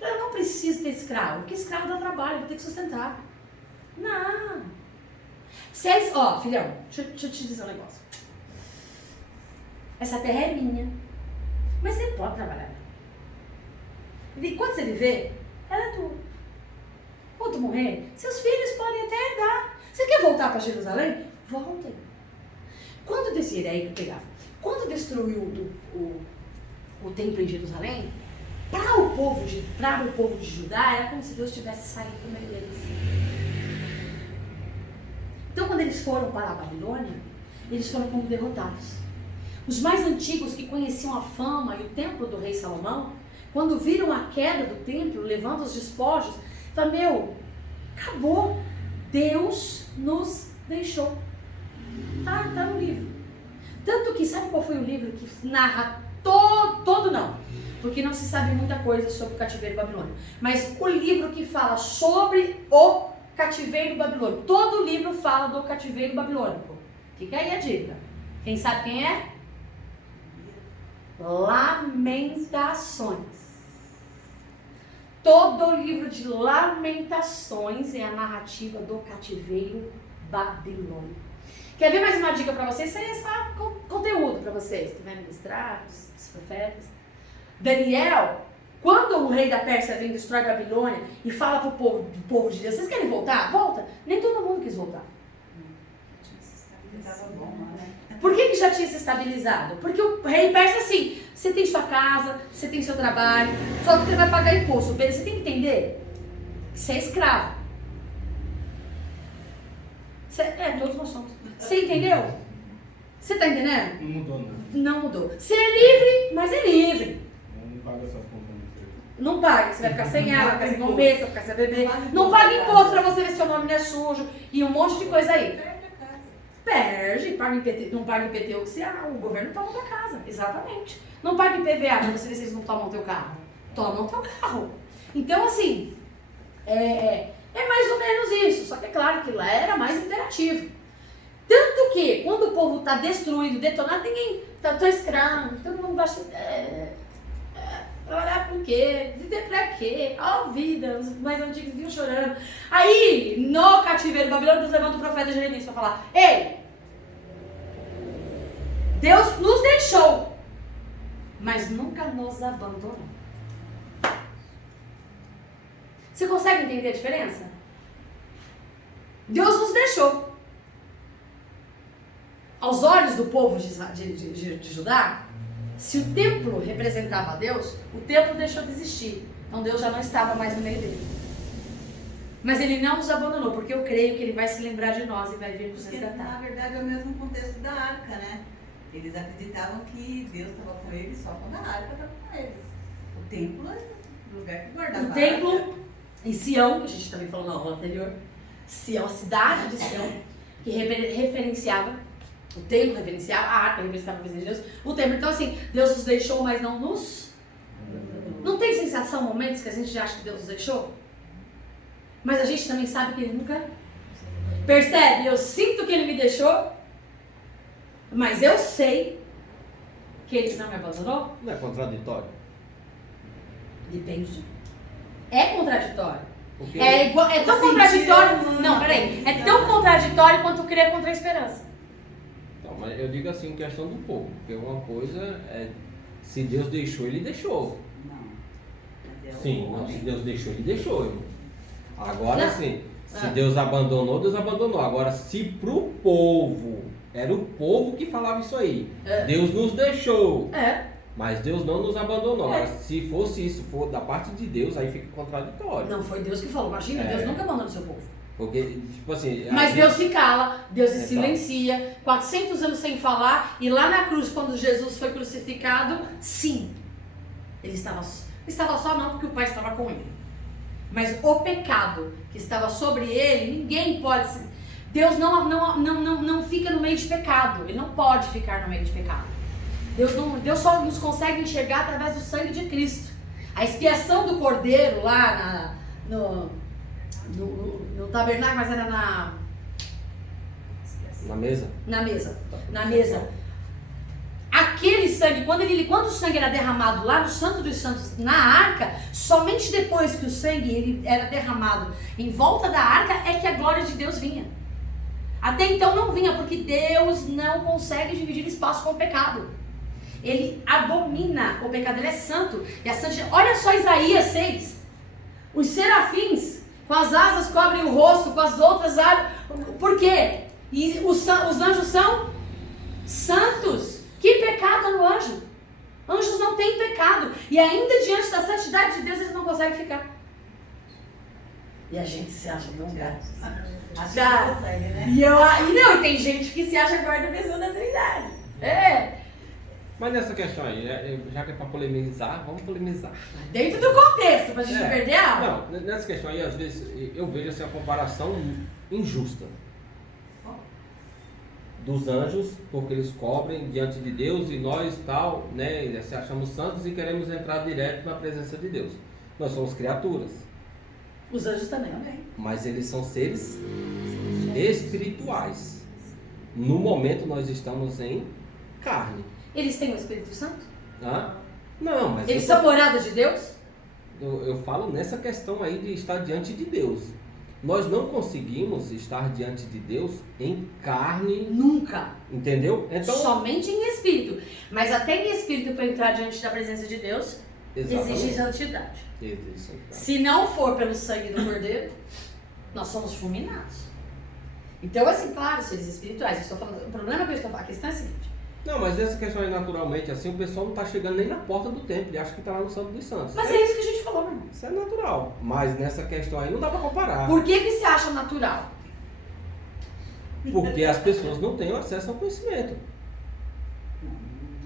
Eu não preciso ter escravo, porque escravo dá trabalho, vou ter que sustentar. Não. Filhão, deixa eu te dizer um negócio. Essa terra é minha, mas você pode trabalhar. E quando você viver, ela é tua. Quando tu morrer, seus filhos podem até herdar. Você quer voltar para Jerusalém? Voltem. Quando quando destruiu o templo em Jerusalém, para o povo de Judá, era como se Deus tivesse saído do meio deles. Então, quando eles foram para a Babilônia, eles foram como derrotados. Os mais antigos que conheciam a fama e o templo do rei Salomão, quando viram a queda do templo, levando os despojos, falaram, acabou, Deus nos deixou. Tá no livro. Tanto que, sabe qual foi o livro que narra todo não. porque não se sabe muita coisa sobre o cativeiro babilônico. Mas o livro que fala sobre o cativeiro babilônico, todo livro fala do cativeiro babilônico. Fica aí a dica. Quem sabe quem é? Lamentações. Todo o livro de Lamentações é a narrativa do cativeiro babilônico. Quer ver mais uma dica para vocês? Isso aí é só conteúdo para vocês que vai ministrar, os profetas. Daniel, quando o rei da Pérsia vem destrói a Babilônia e fala pro povo de Deus, vocês querem voltar? Volta. Nem todo mundo quis voltar. Tava bom, né? Por que já tinha se estabilizado? Porque o rei persa assim, você tem sua casa, você tem seu trabalho, só que você vai pagar imposto. Você tem que entender que você é escravo. Todos nós somos. Você entendeu? Você tá entendendo? Não mudou, não. Não mudou. Você é livre, mas é livre. Não paga suas contas. Não paga, você vai ficar sem água, vai ficar sem comer, você vai ficar sem beber. Não paga imposto pra você ver se seu nome não é sujo e um monte de coisa aí. Perde, paga IPT, não paga IPTU, o governo toma tua casa, exatamente. Não paga IPVA pra você ver se eles não tomam teu carro. Tomam teu carro. Então, assim, é mais ou menos isso, só que é claro que lá era mais interativo. Tanto que, quando o povo tá destruído, detonado, ninguém tá escravo, todo mundo vai trabalhar com o quê? Viver pra quê? Ó, vida, os mais antigos vinham chorando. Aí, no cativeiro babilônico, Deus levanta o profeta Jeremias pra falar: ei, Deus nos deixou, mas nunca nos abandonou. Você consegue entender a diferença? Deus nos deixou. Aos olhos do povo de Judá, se o templo representava a Deus, o templo deixou de existir. Então Deus já não estava mais no meio dele. Mas ele não nos abandonou, porque eu creio que ele vai se lembrar de nós e vai vir nos Porque, resgatar. na verdade, é o mesmo contexto da arca, né? Eles acreditavam que Deus estava com eles só quando a arca estava com eles. O templo é o lugar que guardava O templo em Sião, que a gente também falou na aula anterior, Sião, a cidade de Sião, que referenciava, o templo referenciava, a arca referenciava a presença de Deus, o templo. Então assim, Deus nos deixou, mas não nos... Não tem sensação, momentos que a gente acha que Deus nos deixou? Mas a gente também sabe que ele nunca... Percebe? Eu sinto que ele me deixou, mas eu sei que ele não me abandonou. Não é contraditório? Depende de... É contraditório. Porque É tão Sentir contraditório. humano. Não, peraí. É tão contraditório quanto crer contra a esperança. Não, mas eu digo assim, questão do povo. Porque uma coisa é, se Deus deixou, ele deixou. Não. Mas é o Sim, não, homem. se Deus deixou, ele deixou. Irmão. Agora Não. sim, se Ah. Deus abandonou, Deus abandonou. Agora, se pro povo, era o povo que falava isso aí. É. Deus nos deixou, É. mas Deus não nos abandonou. É. Agora, se fosse isso, for da parte de Deus, aí fica contraditório. Não foi Deus que falou. Imagina, É. Deus nunca mandou no seu povo. Porque, tipo assim... Mas a Deus gente- se cala, Deus se Então. silencia, 400 anos sem falar, e lá na cruz, quando Jesus foi crucificado, sim, ele estava só não, porque o Pai estava com ele. Mas o pecado que estava sobre ele, ninguém pode... Deus não fica no meio de pecado, ele não pode ficar no meio de pecado. Deus só nos consegue enxergar através do sangue de Cristo. A expiação do Cordeiro lá no tabernáculo, mas era Na mesa? na mesa. Aquele sangue, quando o sangue era derramado lá no Santo dos Santos, na arca, somente depois que o sangue ele era derramado em volta da arca é que a glória de Deus vinha. Até então não vinha, porque Deus não consegue dividir espaço com o pecado. Ele abomina o pecado, ele é santo. E a santidade, olha só Isaías 6. Os serafins com as asas cobrem o rosto, com as outras asas. Por quê? E os anjos são santos. Que pecado no anjo? Anjos não têm pecado. E ainda diante da santidade de Deus eles não conseguem ficar. E a gente se acha tão gato. Acho Já. que consegue, né? E tem gente que se acha guarda pessoa da Trindade. É. Mas nessa questão aí, já que é pra polemizar, vamos polemizar. Dentro do contexto, pra gente não perder a aula. Não, nessa questão aí, às vezes, eu vejo assim, a comparação injusta. dos anjos, porque eles cobrem diante de Deus e nós tal, né, se achamos santos e queremos entrar direto na presença de Deus. Nós somos criaturas, Os anjos também. mas eles são seres espirituais. No momento nós estamos em carne. Eles têm o Espírito Santo? Tá? Não, mas Eles são morada de Deus? eu falo nessa questão aí de estar diante de Deus. Nós não conseguimos estar diante de Deus em carne, Nunca. entendeu? Então, Somente em espírito. Mas até em espírito, para entrar diante da presença de Deus, exatamente. exige santidade. Exige santidade. Se não for pelo sangue do Cordeiro, nós somos fulminados. Então, assim, claro, seres espirituais. Eu estou falando, o problema que eu estou falando, a questão é a seguinte. Não, mas essa questão aí naturalmente, assim, o pessoal não está chegando nem na porta do templo, ele acha que está lá no Santo dos Santos. Mas é isso que a gente falou, meu irmão. Isso é natural, mas nessa questão aí não dá para comparar. Por que que se acha natural? Porque as pessoas não têm acesso ao conhecimento.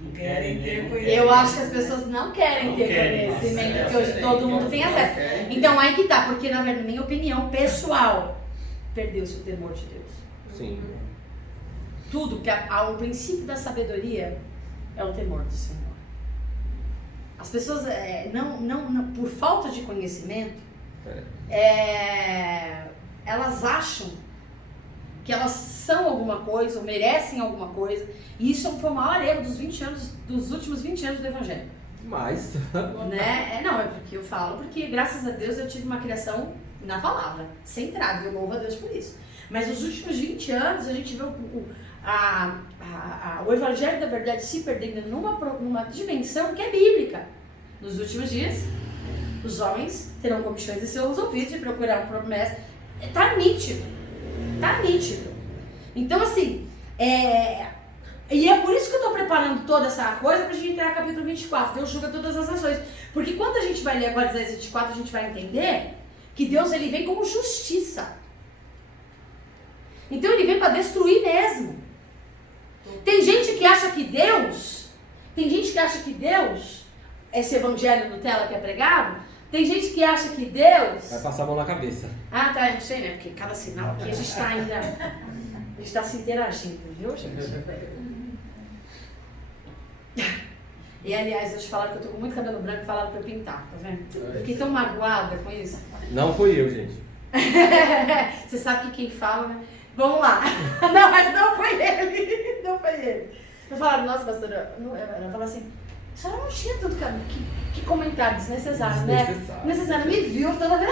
Não querem ter Eu acho que as pessoas não querem Não ter querem conhecimento, acesso, porque hoje todo mundo tem acesso. Então aí que tá, porque na verdade, minha opinião pessoal, perdeu-se o temor de Deus. Sim. Tudo que o princípio da sabedoria é o temor do Senhor. As pessoas, não, por falta de conhecimento, elas acham que elas são alguma coisa, ou merecem alguma coisa, e isso foi o maior erro dos últimos 20 anos do Evangelho. Mas, Né? Não, é porque eu falo, porque graças a Deus eu tive uma criação na palavra, centrada, eu louvo a Deus por isso. Mas nos últimos 20 anos a gente vê o Evangelho da verdade se perdendo numa dimensão que é bíblica. Nos últimos dias, os homens terão comichões em seus ouvidos e procurar uma promessa. Tá nítido. Tá nítido. Então, assim, e é por isso que eu estou preparando toda essa coisa pra gente entrar no capítulo 24. Deus julga todas as nações. Porque quando a gente vai ler agora Isaías 24, a gente vai entender que Deus ele vem como justiça. Então ele vem para destruir mesmo. Tem gente que acha que Deus, esse evangelho Nutella que é pregado, tem gente que acha que Deus... vai passar a mão na cabeça. Ah, tá, eu não sei, né? Porque cada sinal aqui a gente está ainda... A gente está se interagindo, viu, gente? E aliás, eles falaram que eu tô com muito cabelo branco e falaram pra eu pintar, tá vendo? Eu fiquei tão magoada com isso. Não fui eu, gente. Você sabe que quem fala, né? Vamos lá. Não, mas não foi ele. Não foi ele. Eu falaram, nossa, pastora, ela falou assim, a senhora não tinha tanto cabelo. Que comentário desnecessário, né? Desnecessário. Me viu toda vez.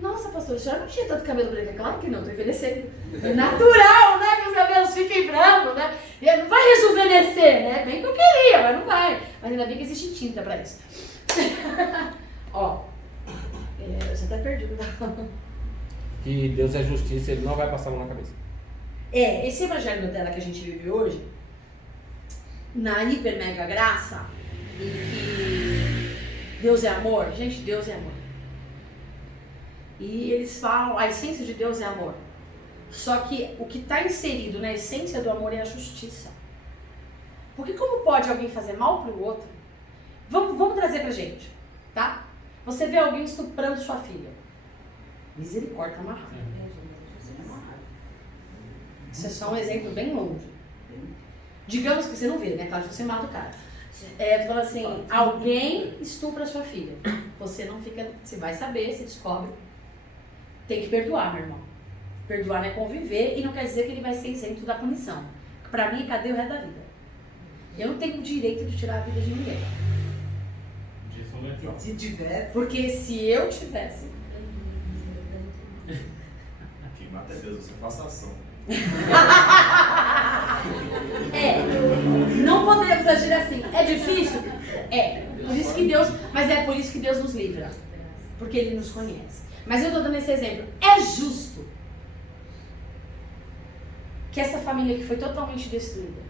Nossa, pastora, a senhora não tinha tanto cabelo branco. Claro que não, tô envelhecendo. É natural, né? Que os cabelos fiquem brancos, né? E não vai rejuvenescer, né? Bem que eu queria, mas não vai. Mas ainda bem que existe tinta pra isso. Ó, eu já até perdi o que eu tava falando. Que Deus é justiça, ele não vai passar a mão na cabeça. Esse evangelho Nutella que a gente vive hoje, na hiper mega graça, em que Deus é amor, gente, Deus é amor. E eles falam, a essência de Deus é amor. Só que o que está inserido na essência do amor é a justiça. Porque como pode alguém fazer mal para o outro? Vamos trazer pra gente, tá? Você vê alguém estuprando sua filha. Misericórdia, amarrado. Isso é só um exemplo bem longe. Digamos que você não vê, né? Claro que você mata o cara. Tu fala assim, alguém estupra sua filha. Você não fica, você vai saber, você descobre. Tem que perdoar, meu irmão. Perdoar não é conviver e não quer dizer que ele vai ser isento da punição. Pra mim, cadê o resto da vida? Eu não tenho o direito de tirar a vida de ninguém. Se tivesse. Porque se eu tivesse... Quem mata é Deus, você faça ação. Não podemos agir assim. É difícil? Por isso que Deus, mas é por isso que Deus nos livra. Porque Ele nos conhece. Mas eu estou dando esse exemplo. É justo que essa família que foi totalmente destruída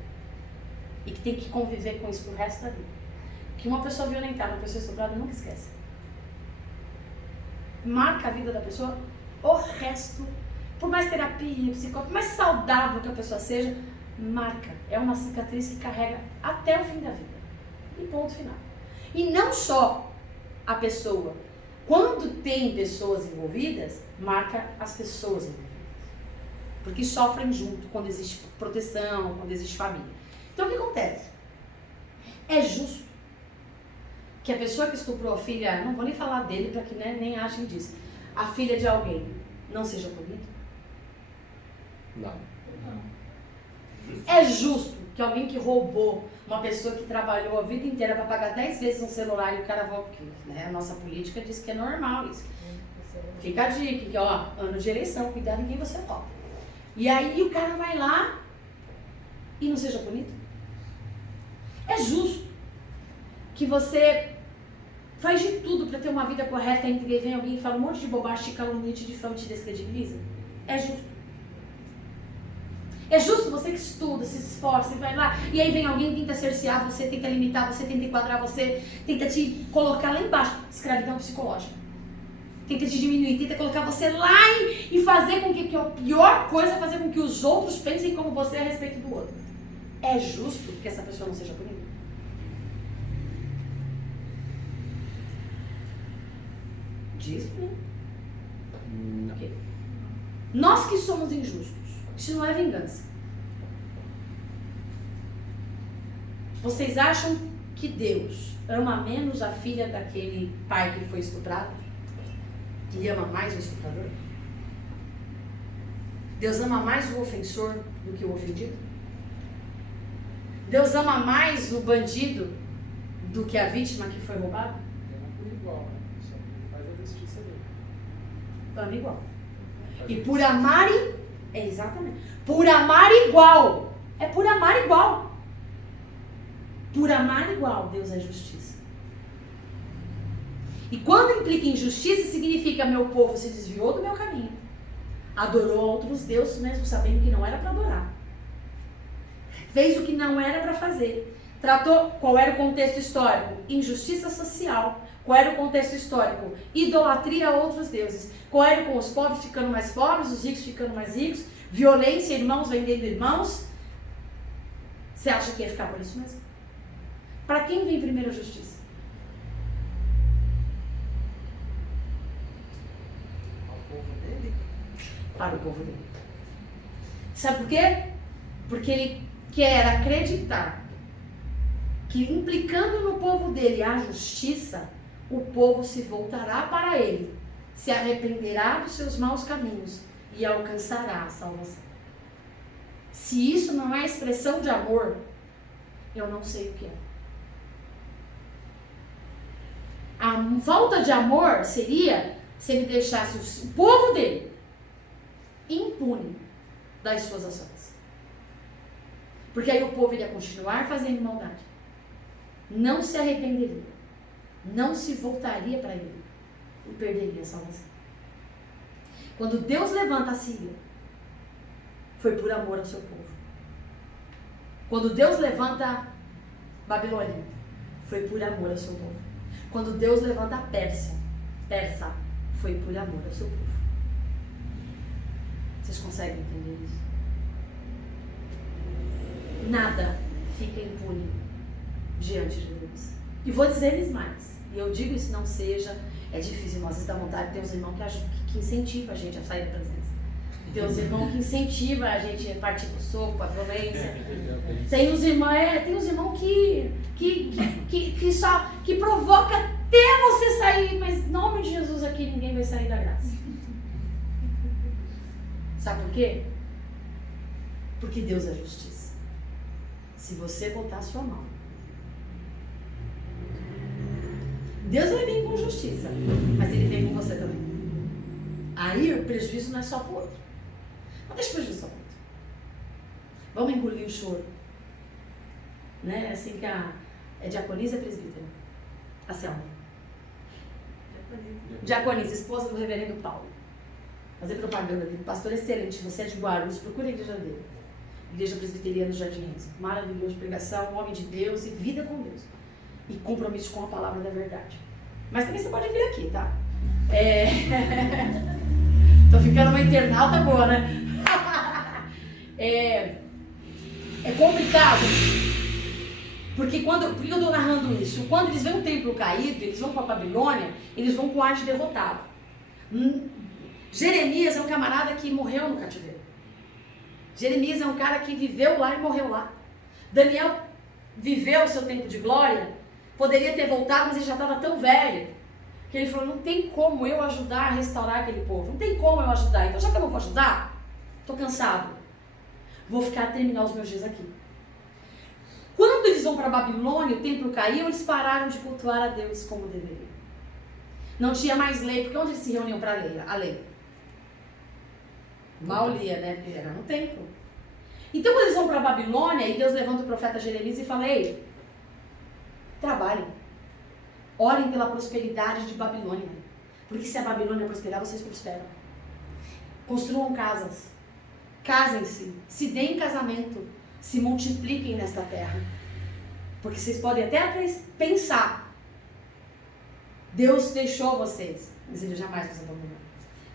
e que tem que conviver com isso pro resto da vida, que uma pessoa violentada, uma pessoa estuprada nunca esquece. Marca a vida da pessoa o resto. Por mais terapia, psicólogo, por mais saudável que a pessoa seja, marca. É uma cicatriz que carrega até o fim da vida. E ponto final. E não só a pessoa. Quando tem pessoas envolvidas, marca as pessoas envolvidas. Porque sofrem junto quando existe proteção, quando existe família. Então o que acontece? É justo que a pessoa que estuprou a filha, não vou nem falar dele para que nem achem disso, a filha de alguém não seja punida? Não. É justo que alguém que roubou, uma pessoa que trabalhou a vida inteira para pagar 10 vezes um celular e o cara volta, né? A nossa política diz que é normal isso. Fica a dica, que ó, ano de eleição, cuidado em quem você toca. E aí o cara vai lá e não seja punido? É justo que você faz de tudo para ter uma vida correta, entre que vem alguém e fala um monte de bobagem, te calunia, te difama, te descredibiliza? É justo. É justo você que estuda, se esforça e vai lá, e aí vem alguém, tenta cercear você, tenta limitar você, tenta enquadrar você, tenta te colocar lá embaixo. Escravidão psicológica. Tenta te diminuir, tenta colocar você lá e fazer com que a pior coisa é fazer com que os outros pensem como você a respeito do outro. É justo que essa pessoa não seja punida? Diz pra mim. Okay. Nós que somos injustos, isso não é vingança. Vocês acham que Deus ama menos a filha daquele pai que foi estuprado? E ama mais o estuprador? Deus ama mais o ofensor do que o ofendido? Deus ama mais o bandido do que a vítima que foi roubada? Ama por igual, né? Só que faz a justiça dele. Ama igual. E por amar, exatamente. Por amar igual. É por amar igual. Por amar igual, Deus é justiça. E quando implica injustiça, significa meu povo se desviou do meu caminho. Adorou outros deuses, mesmo sabendo que não era para adorar. Fez o que não era para fazer. Tratou, qual era o contexto histórico? Injustiça social. Qual era o contexto histórico? Idolatria a outros deuses. Qual era com os pobres ficando mais pobres, os ricos ficando mais ricos? Violência, irmãos vendendo irmãos? Você acha que ia ficar por isso mesmo? Para quem vem primeiro a justiça? Para o povo dele. Sabe por quê? Porque ele quer acreditar que implicando no povo dele a justiça, o povo se voltará para ele, se arrependerá dos seus maus caminhos e alcançará a salvação. Se isso não é expressão de amor, eu não sei o que é. A falta de amor seria se ele deixasse o povo dele impune das suas ações. Porque aí o povo iria continuar fazendo maldade. Não se arrependeria. Não se voltaria para ele. E perderia a salvação. Quando Deus levanta a Síria, foi por amor ao seu povo. Quando Deus levanta Babilônia, foi por amor ao seu povo. Quando Deus levanta a Persa, foi por amor ao seu povo. Vocês conseguem entender isso? Nada fica impune diante de Deus. E vou dizer-lhes mais. E eu digo isso, não seja... É difícil, às vezes dá vontade de ter uns irmãos que incentivam a gente a sair da presença. Tem uns irmãos que incentivam a gente a partir pro soco, a violência. Tem uns irmãos que provoca até você sair, mas em nome de Jesus aqui ninguém vai sair da graça. Sabe por quê? Porque Deus é justiça. Se você botar a sua mão, Deus vai vir com justiça, mas Ele vem com você também. Aí o prejuízo não é só pro outro. Não deixa o prejuízo só pro outro. Vamos engolir o choro. Né? Assim que é diaconisa, presbítera? A Selma. Diaconisa, esposa do reverendo Paulo. Fazer propaganda dele. Pastor excelente, você é de Guarulhos, procura a igreja dele. Igreja Presbiteriana do Jardim Renzo. Maravilhoso, pregação, homem de Deus e vida com Deus. E compromisso com a palavra da verdade. Mas também você pode vir aqui, tá? Tô ficando uma internauta boa, né? É complicado. Porque por que eu tô narrando isso? Quando eles veem um templo caído, eles vão para a Babilônia, eles vão com ar de derrotado. Jeremias é um camarada que morreu no cativeiro. Jeremias é um cara que viveu lá e morreu lá. Daniel viveu o seu tempo de glória, poderia ter voltado, mas ele já estava tão velho, que ele falou, não tem como eu ajudar a restaurar aquele povo, não tem como eu ajudar, então já que eu não vou ajudar, estou cansado, vou ficar a terminar os meus dias aqui. Quando eles vão para Babilônia, o templo caiu, eles pararam de cultuar a Deus como deveriam. Não tinha mais lei, porque onde eles se reuniam para ler a lei? Mal lia, né? Porque era no templo. Então, quando eles vão para Babilônia, e Deus levanta o profeta Jeremias e fala, ei, trabalhem. Orem pela prosperidade de Babilônia. Porque se a Babilônia prosperar, vocês prosperam. Construam casas. Casem-se. Se deem em casamento. Se multipliquem nesta terra. Porque vocês podem até pensar. Deus deixou vocês. Mas Ele jamais os abandonou.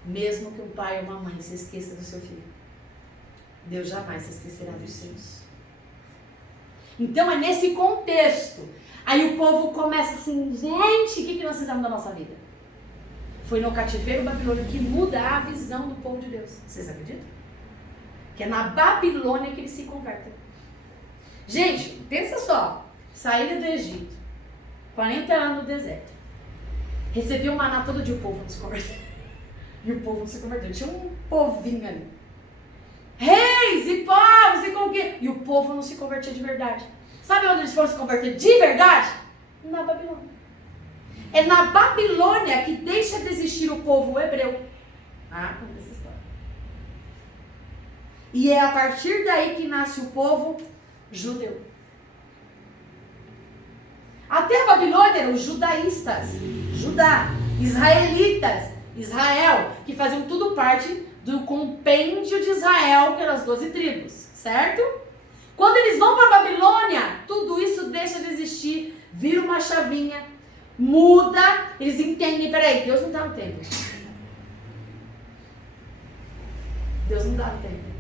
Mesmo que um pai ou uma mãe se esqueça do seu filho. Deus jamais se esquecerá dos seus. Então é nesse contexto. Aí o povo começa assim, gente, o que nós fizemos da nossa vida? Foi no cativeiro babilônico que muda a visão do povo de Deus. Vocês acreditam? Que é na Babilônia que eles se convertem. Gente, pensa só. Saíram do Egito. 40 anos no deserto. Recebeu o maná todo dia, o povo não se converteu. E o povo não se converteu. Tinha um povinho ali. Reis e povos e com quê? E o povo não se convertia de verdade. Sabe onde eles foram se converter de verdade? Na Babilônia. É na Babilônia que deixa de existir o povo hebreu. Ah, conta essa história. E é a partir daí que nasce o povo judeu. Até a Babilônia eram os judaístas, Judá, israelitas, Israel, que faziam tudo parte do compêndio de Israel, que eram as 12 tribos, certo? Quando eles vão para a Babilônia, tudo isso deixa de existir, vira uma chavinha, muda, eles entendem, peraí, Deus não está no templo. Deus não está no templo.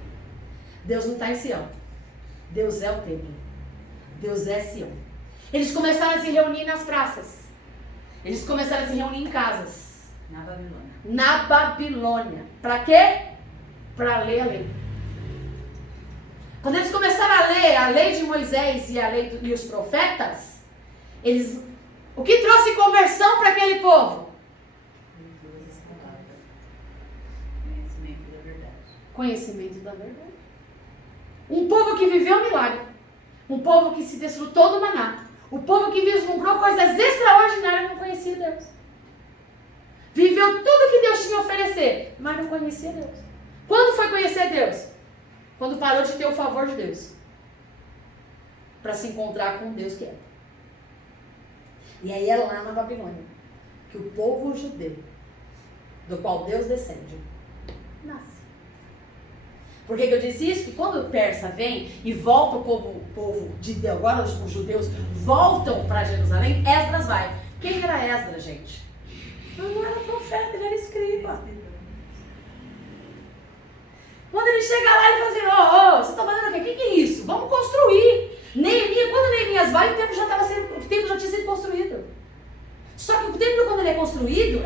Deus não está em Sião. Deus é o templo. Deus é Sião. Eles começaram a se reunir nas praças. Eles começaram a se reunir em casas. Na Babilônia. Na Babilônia. Para quê? Para ler a lei. Quando eles começaram a ler a lei de Moisés e a lei e os profetas, eles, o que trouxe conversão para aquele povo? Conhecimento da verdade. Conhecimento da verdade. Um povo que viveu um milagre. Um povo que se desfrutou do maná. O povo que vislumbrou coisas extraordinárias não conhecia Deus. Viveu tudo que Deus tinha a oferecer, mas não conhecia Deus. Quando foi conhecer Deus? Quando parou de ter o favor de Deus. Para se encontrar com o Deus que é. E aí é lá na Babilônia que o povo judeu, do qual Deus descende, nasce. Por que eu disse isso? Que quando o persa vem e volta o povo de Deus, agora os judeus voltam para Jerusalém, Esdras vai. Quem era Esdras, gente? Não era profeta, ele era escriba. Quando ele chega lá, ele fala assim, vocês estão fazendo o quê? O que é isso? Vamos construir. Quando Neemias vai, o templo já tinha sido construído. Só que o templo, quando ele é construído,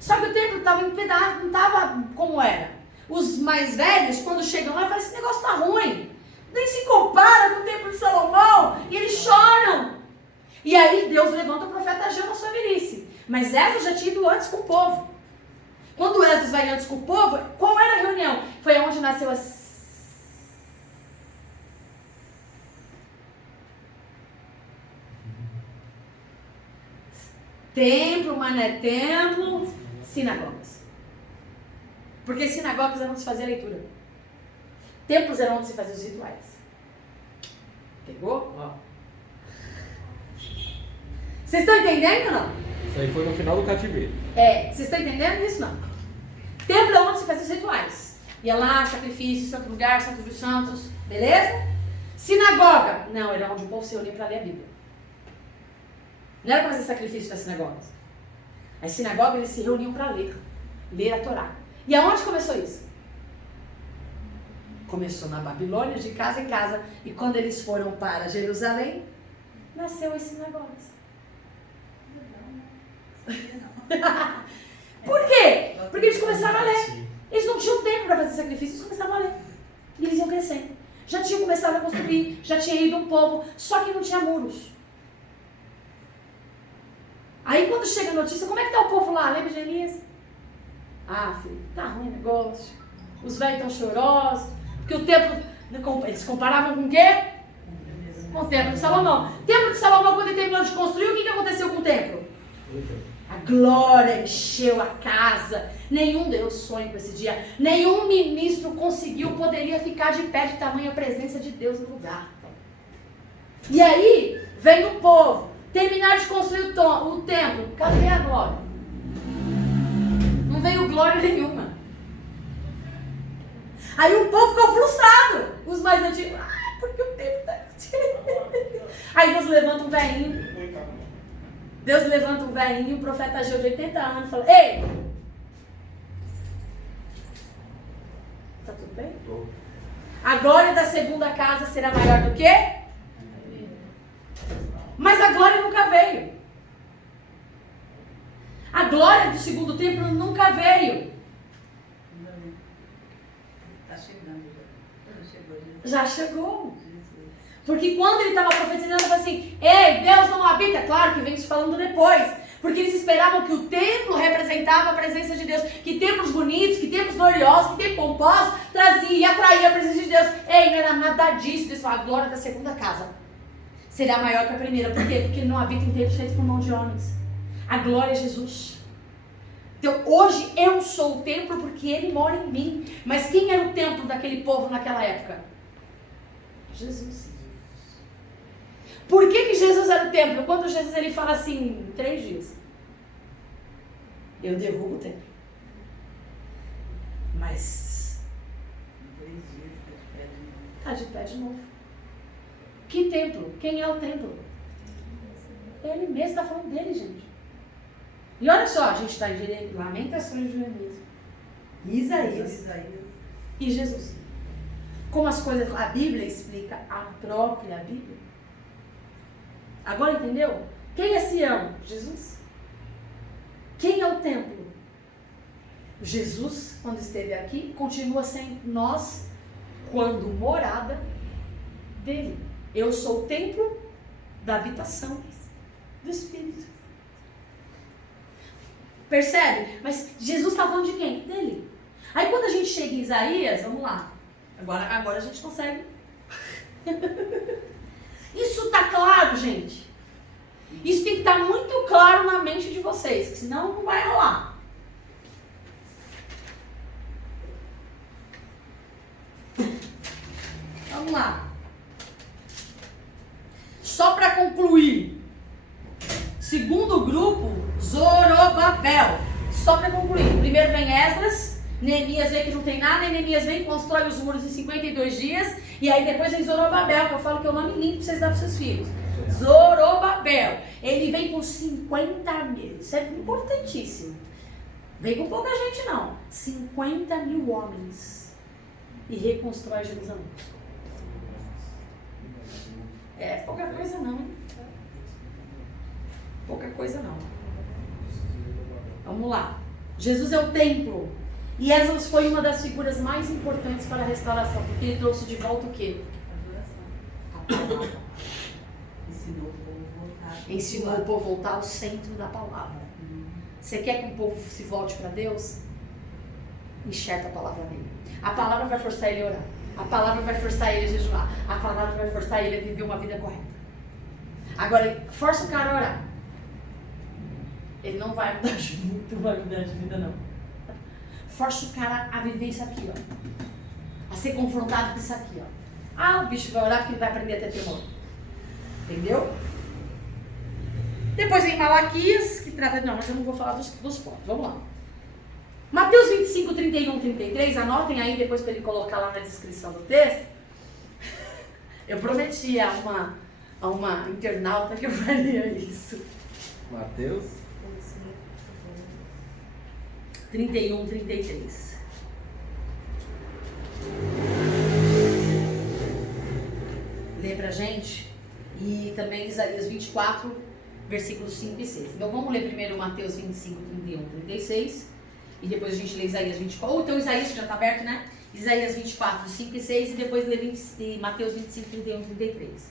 só que o templo estava em pedaço, não estava como era. Os mais velhos, quando chegam lá, falam, esse negócio está ruim. Nem se compara com o templo de Salomão. E eles choram. E aí Deus levanta o profeta Ageu na sua velhice. Mas Esdras já tinha ido antes com o povo. Quando Esdras vai antes com o povo, qual era a reunião? Foi onde nasceu a... Templo, mas não é templo, sinagogas. Porque sinagogas eram onde se fazia a leitura. Templos eram onde se fazia os rituais. Pegou? Ó. Vocês estão entendendo ou não? Isso aí foi no final do cativeiro. Vocês estão entendendo isso não? Templo é onde se fazia os rituais. Ia lá, sacrifício, santo lugar, santo dos santos, beleza? Sinagoga. Não, era onde o povo se reunia para ler a Bíblia. Não era para fazer sacrifício nas sinagogas. As sinagogas, eles se reuniam para ler a Torá. E aonde começou isso? Começou na Babilônia, de casa em casa. E quando eles foram para Jerusalém, nasceu as sinagogas. Por quê? Porque eles começaram a ler. Eles não tinham tempo para fazer sacrifício, eles começavam a ler. E eles iam crescendo. Já tinham começado a construir, já tinha ido um povo, só que não tinha muros. Aí quando chega a notícia, como é que tá o povo lá? Lembra de Elias? Ah, filho, tá ruim o negócio. Os velhos estão chorosos. Porque o templo, eles comparavam com o quê? Com o templo de Salomão. O templo de Salomão, quando ele terminou de construir, o que aconteceu com o templo? A glória encheu a casa. Nenhum deu sonho com esse dia. Nenhum ministro poderia ficar de pé de tamanha presença de Deus no lugar. E aí, vem o povo. Terminaram de construir o templo. Cadê a glória? Não veio glória nenhuma. Aí o povo ficou frustrado. Os mais antigos. Porque o templo está... Aí Deus levanta um velhinho. O profeta Ageu de 80 anos, fala: ei! Tá tudo bem? A glória da segunda casa será maior do que? Mas a glória nunca veio. A glória do segundo templo nunca veio. Está chegando já. Já chegou. Porque quando ele estava profetizando, ele falou assim: ei, Deus não habita. Claro que vem se falando depois. Porque eles esperavam que o templo representava a presença de Deus. Que templos bonitos, que templos gloriosos, que templos pomposos trazia e atraía a presença de Deus. Ei, não era nada disso. Eles falaram: a glória da segunda casa será maior que a primeira. Por quê? Porque ele não habita em templos feitos por mão de homens. A glória é Jesus. Então hoje eu sou o templo porque ele mora em mim. Mas quem era o templo daquele povo naquela época? Jesus. Por que Jesus era o templo? Quando Jesus ele fala assim, em 3 dias, eu derrubo o templo. Mas Em 3 dias está de pé de novo. Que templo? Quem é o templo? Ele mesmo está falando dele, gente. E olha só, a gente está em Lamentações de Jeremias, Isaías e Jesus. Como as coisas, a Bíblia explica a própria Bíblia. Agora entendeu? Quem é Sião? Jesus. Quem é o templo? Jesus, quando esteve aqui, continua sendo nós, quando morada dele. Eu sou o templo da habitação do Espírito. Percebe? Mas Jesus está falando de quem? Dele. Aí quando a gente chega em Isaías, vamos lá. Agora a gente consegue. Isso está claro, gente. Isso tem que estar muito claro na mente de vocês, senão não vai rolar. Vamos lá. Só para concluir. Segundo grupo, Zorobabel. Só para concluir. Primeiro vem Esdras, Neemias vê que não tem nada, e Neemias vem e constrói os muros em 52 dias. E aí depois vem Zorobabel, que eu falo que é o nome lindo para vocês darem para seus filhos. Zorobabel. Ele vem com 50 mil. Isso é importantíssimo. Vem com pouca gente não. 50 mil homens. E reconstrói Jerusalém. É pouca coisa não, hein? Pouca coisa não. Vamos lá. Jesus é o templo. E Esdras foi uma das figuras mais importantes para a restauração, porque ele trouxe de volta o quê? A palavra. Ensinou o povo a voltar ao centro da palavra. Você quer que o povo se volte para Deus? Enxerga a palavra nele. A palavra vai forçar ele a orar. A palavra vai forçar ele a jejuar. A palavra vai forçar ele a viver uma vida correta. Agora, força o cara a orar. Ele não vai mudar de muito uma vida de vida, não. Força o cara a viver isso aqui, ó. A ser confrontado com isso aqui, ó. Ah, o bicho vai orar porque ele vai aprender a ter temor. Entendeu? Depois vem Malaquias, que trata... Não, mas eu não vou falar dos pontos. Vamos lá. Mateus 25, 31, 33. Anotem aí depois para ele colocar lá na descrição do texto. Eu prometi a uma internauta que eu faria isso. Mateus 31, 33. Lê pra gente. E também Isaías 24, versículos 5 e 6. Então vamos ler primeiro Mateus 25, 31, 36. E depois a gente lê Isaías 24. Ou então Isaías que já está aberto, né? Isaías 24, 5 e 6 e depois lê Mateus 25, 31 e 33.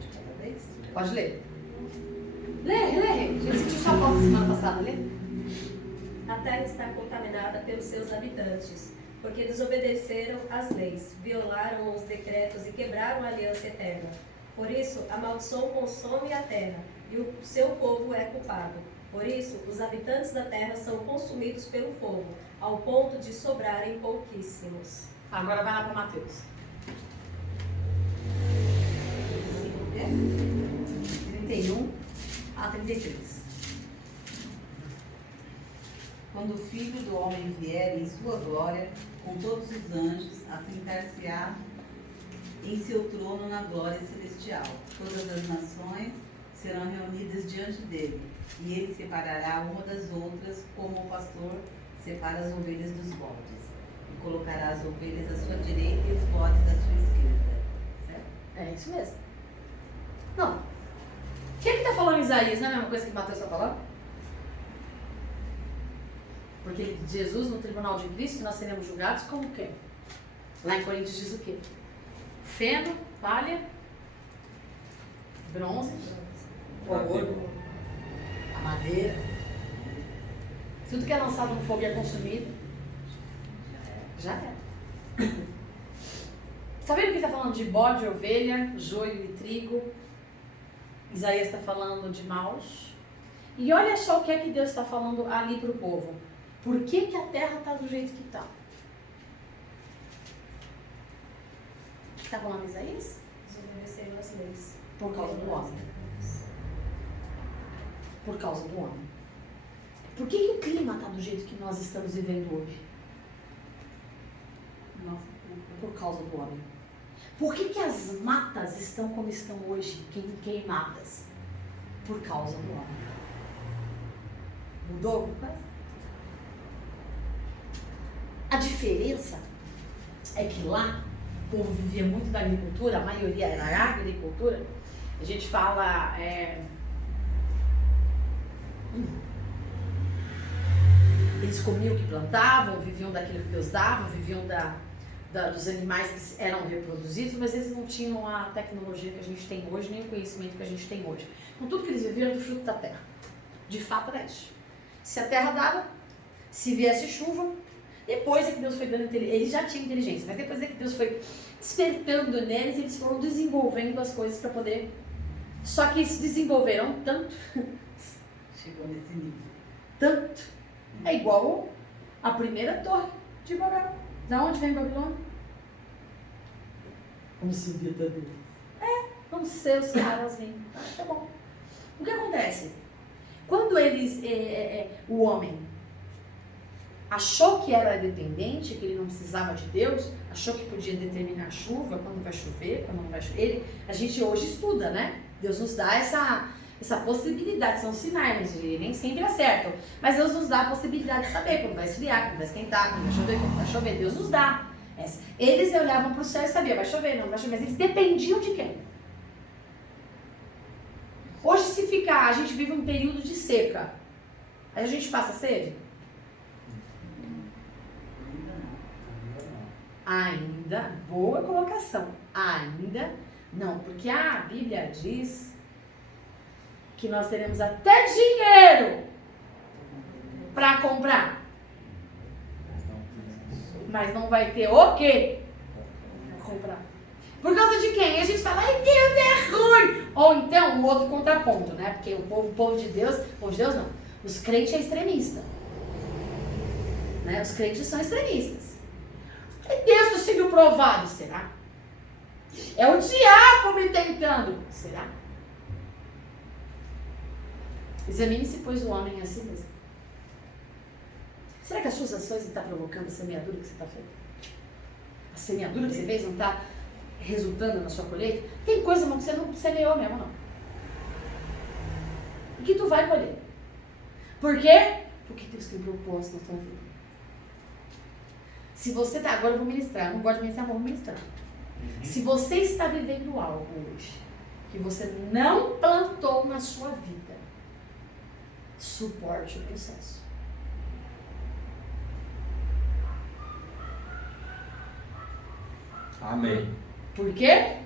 De cada vez? Pode ler. Lê. A gente sentiu sua falta semana passada, lê. A terra está contaminada pelos seus habitantes, porque desobedeceram as leis, violaram os decretos e quebraram a aliança eterna. Por isso, a maldição consome a terra, e o seu povo é culpado. Por isso, os habitantes da terra são consumidos pelo fogo, ao ponto de sobrarem pouquíssimos. Agora vai lá para Mateus. 31 a 33. Quando o Filho do Homem vier em sua glória, com todos os anjos, assentar-se-á em seu trono na glória celestial. Todas as nações serão reunidas diante dele, e ele separará uma das outras, como o pastor separa as ovelhas dos bodes, e colocará as ovelhas à sua direita e os bodes à sua esquerda. Certo? É isso mesmo. Não. O que está falando Isaías? Não é a mesma coisa que Mateus está falando? Porque Jesus, no tribunal de Cristo, nós seremos julgados como o quê? Lá em Coríntios diz o quê? Feno, palha, bronze, ouro, a madeira. Tudo que é lançado no fogo e é consumido, já é. Está vendo que está falando de bode, ovelha, joio e trigo? Isaías está falando de maus. E olha só o que é que Deus está falando ali para o povo. Por que a terra está do jeito que está? O que está falando Isaías? Desobedeceram as leis. Por causa do homem. Por causa do homem. Por que o clima está do jeito que nós estamos vivendo hoje? Nossa, Por causa do homem. Por que as matas estão como estão hoje, queimadas? Por causa do homem. Mudou alguma coisa? A diferença é que lá o povo vivia muito da agricultura, a maioria era agricultura. A gente fala... Eles comiam o que plantavam, viviam daquilo que Deus dava, viviam dos animais que eram reproduzidos, mas eles não tinham a tecnologia que a gente tem hoje, nem o conhecimento que a gente tem hoje. Então tudo que eles viviam era do fruto da terra. De fato era isso. Se a terra dava, se viesse chuva, depois é que Deus foi dando inteligência. Eles já tinham inteligência, mas depois é que Deus foi despertando neles, eles foram desenvolvendo as coisas para poder... Só que eles se desenvolveram tanto, chegou nesse nível. tanto, é igual a primeira torre de Babel. Da onde vem Babilônia? Como subir da Deus. Vamos ser os caras vêm. Tá bom. O que acontece? Quando eles, o homem achou que era dependente, que ele não precisava de Deus, achou que podia determinar a chuva, quando vai chover, quando não vai chover. A gente hoje estuda, né? Deus nos dá essa possibilidade, são sinais, nem sempre acertam, mas Deus nos dá a possibilidade de saber quando vai esfriar, quando vai esquentar, quando vai chover, quando vai chover. Deus nos dá. Eles olhavam para o céu e sabiam, vai chover, não vai chover, mas eles dependiam de quem? Hoje, se ficar, a gente vive um período de seca, aí a gente passa sede? Ainda, boa colocação, ainda não, porque a Bíblia diz que nós teremos até dinheiro para comprar, mas não vai ter o quê? Comprar. Por causa de quem? A gente fala, ai Deus é ruim. Ou então o outro contraponto, né? Porque o povo de Deus não, os crentes é extremista, né? Os crentes são extremistas. É Deus do filho provado, será? É o diabo me tentando, será? Examine-se, pois, o homem é assim mesmo. Será que as suas ações não estão provocando a semeadura que você está fazendo? A semeadura que você fez não está resultando na sua colheita? Tem coisa, irmão, que você não semeou mesmo, não. O que tu vai colher? Por quê? Porque Deus tem propósito na tua vida. Se você está... Agora eu vou ministrar. Eu não gosto de ministrar, mas vou ministrar. Se você está vivendo algo hoje que você não plantou na sua vida, suporte o processo. Amém. Por quê?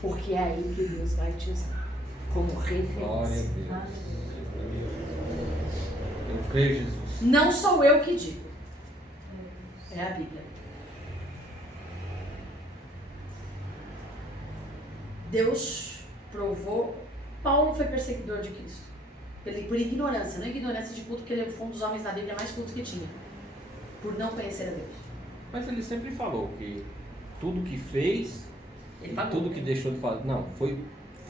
Porque é aí que Deus vai te usar como Glória a referência. Deus. Eu creio, Jesus. Não sou eu que digo. É a Bíblia. Deus provou. Paulo foi perseguidor de Cristo. Por ignorância, não ignorância de culto, porque ele foi um dos homens na Bíblia mais cultos que tinha. Por não conhecer a Deus. Mas ele sempre falou que tudo que fez, Ele e pagou. tudo que deixou de fazer, não, foi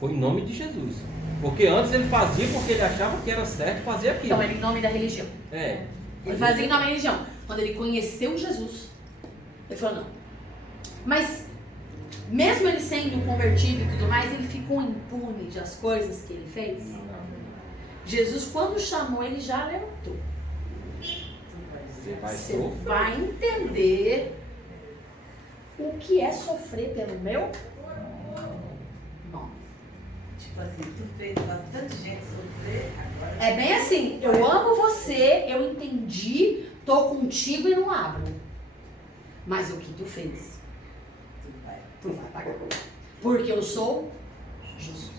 em nome de Jesus. Porque antes ele fazia porque ele achava que era certo fazer aquilo. Então, era em nome da religião. É. Ele fazia em nome da religião. Quando ele conheceu Jesus, ele falou, não. Mas, mesmo ele sendo convertido e tudo mais, ele ficou impune das coisas que ele fez. Jesus, quando chamou, ele já alertou. Você vai Você sofrer. vai entender o que é sofrer pelo meu nome. Tipo assim, tu fez bastante gente sofrer, agora... É bem assim, eu amo você, eu entendi, tô contigo e não abro. Mas o que tu fez, tu vai pagar. Porque eu sou justo.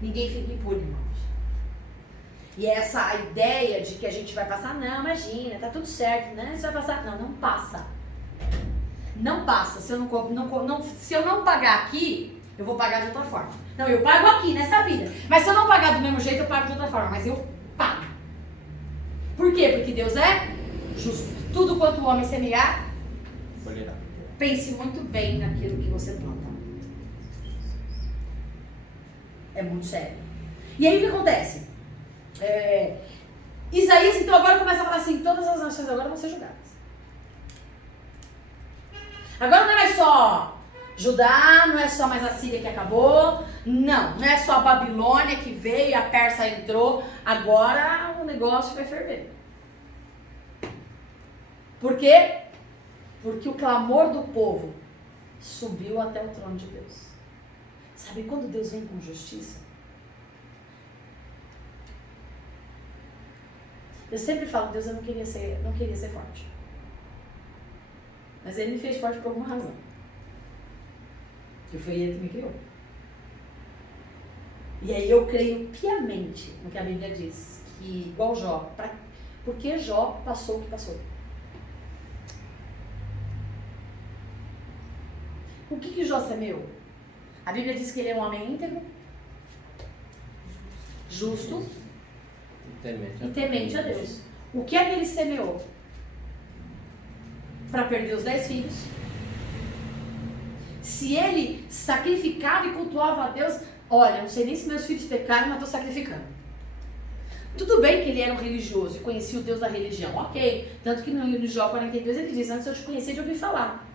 Ninguém fica impune, irmãos. E essa ideia de que a gente vai passar, não, imagina, tá tudo certo, né? Você vai passar. Não, não passa. Não passa. Se eu se eu não pagar aqui, eu vou pagar de outra forma. Não, eu pago aqui, nessa vida. Mas se eu não pagar do mesmo jeito, eu pago de outra forma. Mas eu pago. Por quê? Porque Deus é justo. Tudo quanto o homem semear, Colherá. pense muito bem naquilo que você planta. É muito sério. E aí o que acontece? Isaías então agora começa a falar assim, todas as nações agora vão ser julgadas. Agora não é mais só Judá, não é só mais a Síria que acabou, não é só a Babilônia que veio, a Pérsia entrou, agora o negócio vai ferver. Por quê? Porque o clamor do povo subiu até o trono de Deus. Sabe quando Deus vem com justiça? Eu sempre falo, Deus, eu não queria ser forte. Mas Ele me fez forte por alguma razão. Que foi Ele que me criou. E aí eu creio piamente no que a Bíblia diz. Que igual Jó. Por que Jó passou o que passou? O que Jó semeou? A Bíblia diz que ele é um homem íntegro, justo e temente a Deus. O que é que ele semeou? Para perder os 10 filhos. Se ele sacrificava e cultuava a Deus, olha, não sei nem se meus filhos pecaram, mas estou sacrificando. Tudo bem que ele era um religioso e conhecia o Deus da religião, ok. Tanto que no Jó 42 ele diz, antes eu te conhecia de ouvir falar.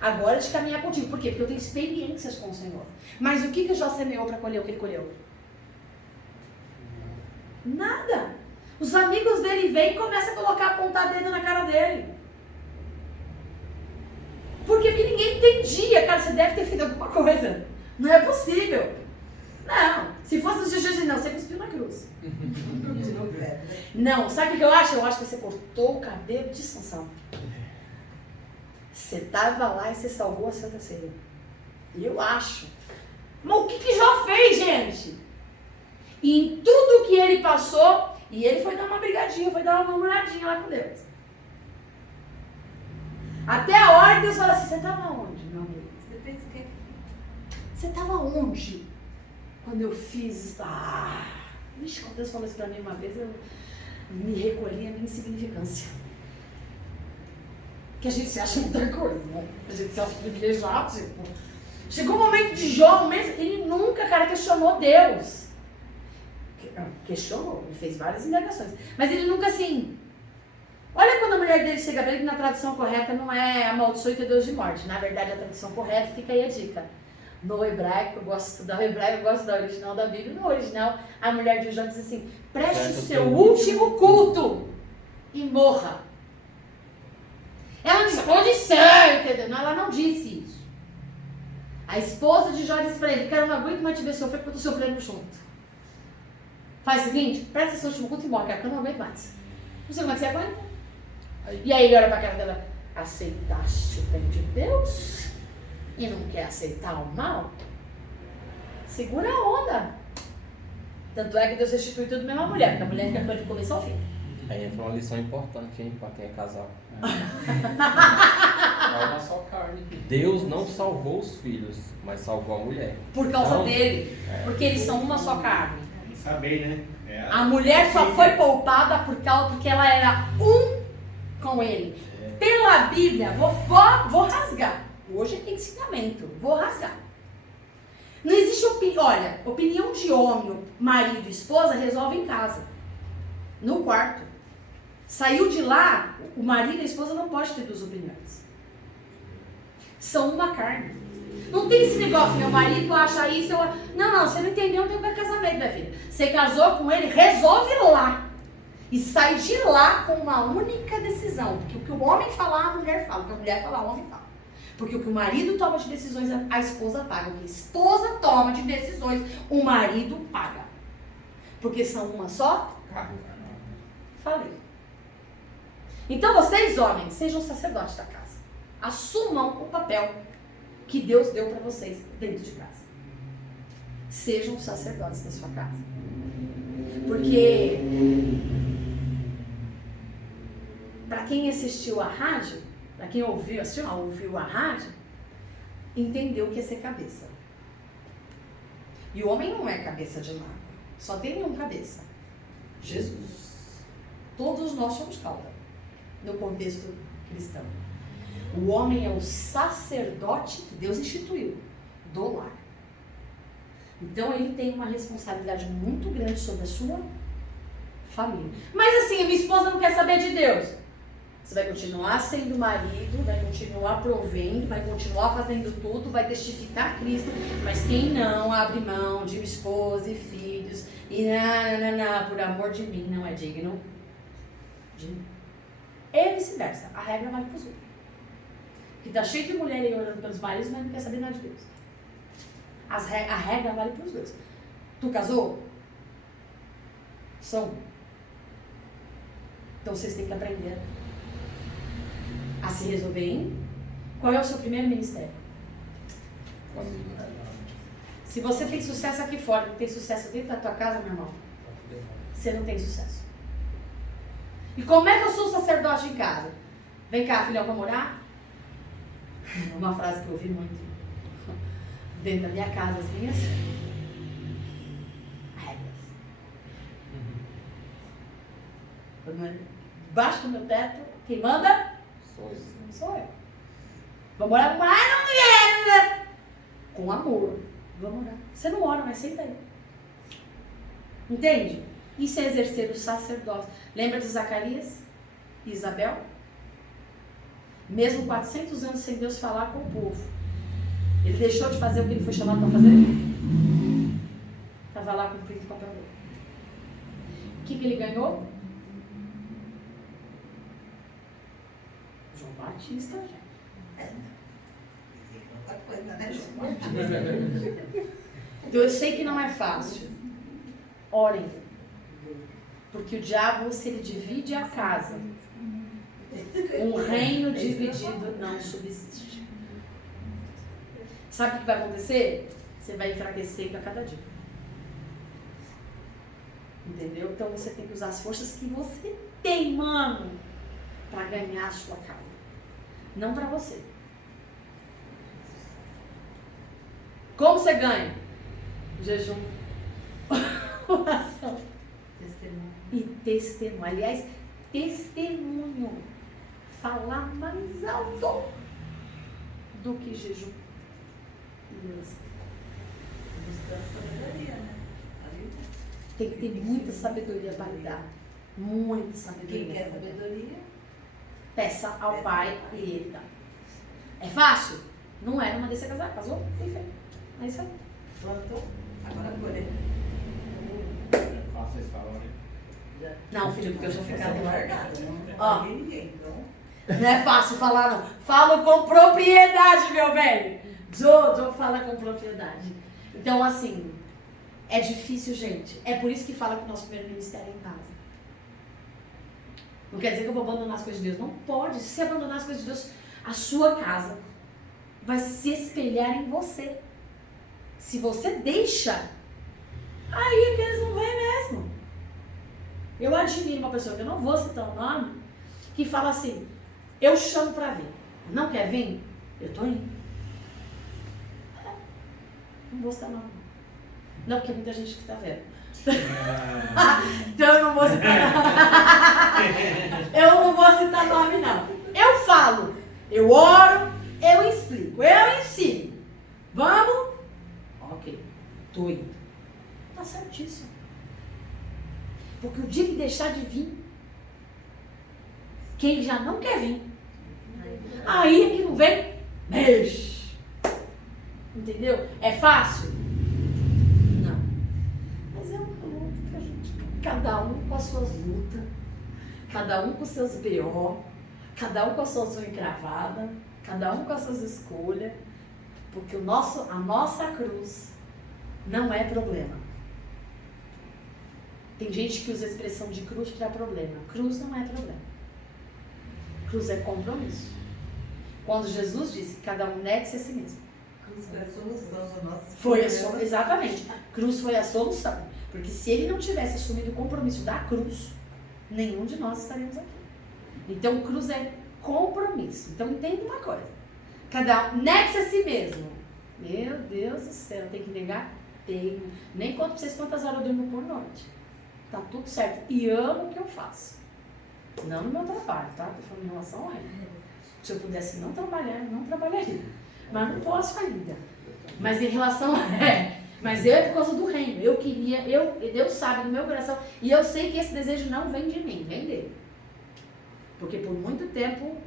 Agora de caminhar contigo. Por quê? Porque eu tenho experiências com o Senhor. Mas o que Jó semeou para colher o que ele colheu? Nada. Os amigos dele vêm e começam a colocar, apontar dedo na cara dele. Por quê? Porque ninguém entendia. Cara, você deve ter feito alguma coisa. Não é possível. Não. Se fosse o Jesus, não, você cuspiu na cruz. Não, sabe o que eu acho? Eu acho que você cortou o cabelo de Sansão. Você estava lá e você salvou a Santa Ceia. Eu acho. Mas o que Jó fez, gente? E em tudo que ele passou, e ele foi dar uma brigadinha, foi dar uma namoradinha lá com Deus. Até a hora que Deus fala assim, você estava onde, meu amigo? Você pensa que... Você estava onde? Quando eu fiz... Vixe, quando Deus falou isso pra mim uma vez, eu me recolhi a minha insignificância. Que a gente se acha muita coisa, né? A gente se acha privilegiado, tipo... Chegou o momento de Jó, ele nunca, cara, questionou Deus. Questionou, ele fez várias indagações. Mas ele nunca assim... Olha quando a mulher dele chega pra ele, que na tradução correta não é amaldiçoe teu Deus de morte. Na verdade, a tradução correta, fica aí a dica. No hebraico, eu gosto de estudar o hebraico, eu gosto da original da Bíblia. No original, a mulher de Jó diz assim, preste o seu último culto e morra. Ela diz, pode ser, entendeu? Não, ela não disse isso. A esposa de Jó disse pra ele, cara, eu não aguento mais te ver sofrer porque eu tô sofrendo junto. Faz o seguinte, presta esse último culto e morre, que eu não aguento mais. Não sei como é que você aguenta. E aí ele olha pra cara dela, aceitaste o bem de Deus e não quer aceitar o mal? Segura a onda. Tanto é que Deus restitui tudo mesmo à mulher, porque a mulher fica de começo ao fim. Aí entra uma lição importante, hein, pra quem é casal. É uma só carne. Deus não salvou os filhos, mas salvou a mulher. Por causa Então, dele. Porque eles são uma só carne. Tem que saber, né? A mulher só foi poupada porque ela era um com ele. Pela Bíblia, vou rasgar. Hoje é ensinamento, vou rasgar. Não existe opinião de homem, marido e esposa resolve em casa. No quarto. Saiu de lá, o marido e a esposa não podem ter duas opiniões. São uma carne. Não tem esse negócio, meu marido acha isso, Não, você não entendeu, não tem casamento, minha filha. Você casou com ele, resolve lá. E sai de lá com uma única decisão. Porque o que o homem falar, a mulher fala. O que a mulher falar, o homem fala. Porque o que o marido toma de decisões, a esposa paga. O que a esposa toma de decisões, o marido paga. Porque são uma só carne. Falei. Então vocês, homens, sejam sacerdotes da casa. Assumam o papel que Deus deu para vocês dentro de casa. Sejam sacerdotes da sua casa. Porque para quem assistiu a rádio, para quem ouviu a rádio, entendeu o que é ser cabeça. E o homem não é cabeça de nada. Só tem um cabeça. Jesus. Todos nós somos cauda. No contexto cristão. O homem é o sacerdote que Deus instituiu do lar. Então ele tem uma responsabilidade muito grande sobre a sua família. Mas assim, a minha esposa não quer saber de Deus. Você vai continuar sendo marido, vai continuar provendo, vai continuar fazendo tudo, vai testificar Cristo. Mas quem não abre mão de esposa e filhos e por amor de mim, não é digno de mim. E vice-versa. A regra vale para os outros. Que tá cheio de mulher aí orando pelos maridos, mas não quer saber nada de Deus. A regra vale para os dois. Tu casou? São. Então vocês têm que aprender a se resolver em. Qual é o seu primeiro ministério? Se você tem sucesso aqui fora, não tem sucesso dentro da tua casa, meu irmão, você não tem sucesso. E como é que eu sou sacerdote em casa? Vem cá, filhão, vamos orar? Uma frase que eu ouvi muito. Dentro da minha casa, as minhas regras. Debaixo do meu teto, quem manda? Sou eu. Vamos orar? Não quero. Com amor. Vamos orar. Você não ora, mas senta aí. Entende? Isso é exercer o sacerdócio. Lembra de Zacarias e Isabel? Mesmo 400 anos sem Deus falar com o povo, ele deixou de fazer o que ele foi chamado para fazer? Estava lá cumprindo o papel dele. O que ele ganhou? João Batista, gente. Outra coisa, né? João Batista. Então eu sei que não é fácil. Orem. Porque o diabo, se ele divide a casa, um reino dividido não subsiste. Sabe o que vai acontecer? Você vai enfraquecer a cada dia. Entendeu? Então você tem que usar as forças que você tem, mano, para ganhar a sua causa. Não para você. Como você ganha? Jejum. Oração. Testemunho. E testemunho. Aliás, testemunho. Falar mais alto do que jejum. Buscando sabedoria, né? Tem que ter muita sabedoria para dar. Muita sabedoria. Quem quer sabedoria? Peça ao Pai e Ele dá. É fácil? Não é. Não mandei você casar. Casou? Tem fé. É isso aí. Pronto. Agora por ele. É fácil vocês falarem. Não, filho, porque eu já fiquei guardado. Não Ó. peguei ninguém, então. Não é fácil falar, não. Falo com propriedade, meu velho. Joe fala com propriedade. Então, assim, É difícil, gente. É por isso que fala que o nosso primeiro ministério é em casa. Não quer dizer que eu vou abandonar as coisas de Deus. Não pode. Se você abandonar as coisas de Deus, a sua casa vai se espelhar em você. Se você deixa, aí é que eles não vêm mesmo. Eu admiro uma pessoa, que eu não vou citar o nome, que fala assim, eu chamo pra vir. Não quer vir? Eu tô indo. Não vou citar nome. Não, porque muita gente que tá vendo. Então eu não vou citar nome. Eu não vou citar nome, não. Eu falo, eu oro, eu explico, eu ensino. Vamos? Ok, tô indo. Tá certíssimo. Porque o dia que deixar de vir, quem já não quer vir, aí é que não vem, mexe. Entendeu? É fácil? Não. Mas é uma luta que a gente, cada um com as suas lutas, cada um com os seus B.O., cada um com as suas unhas cravadas, cada um com as suas escolhas, porque a nossa cruz não é problema. Tem gente que usa a expressão de cruz para problema. Cruz não é problema. Cruz é compromisso. Quando Jesus disse que cada um negue-se a si mesmo. Cruz foi a solução do nosso Foi a solução, exatamente. Cruz foi a solução. Porque se ele não tivesse assumido o compromisso da cruz, nenhum de nós estaríamos aqui. Então, cruz é compromisso. Então, entenda uma coisa. Cada um negue-se a si mesmo. Meu Deus do céu, tem que negar? Tem. Nem conto pra vocês quantas horas eu durmo por noite. Tá tudo certo. E amo o que eu faço. Não no meu trabalho, tá? Tô falando em relação a ele. Se eu pudesse não trabalhar, não trabalharia. Mas não posso ainda. Mas em relação a... Mas é por causa do reino. Eu queria... Deus sabe do meu coração. E eu sei que esse desejo não vem de mim, vem dele. Porque por muito tempo,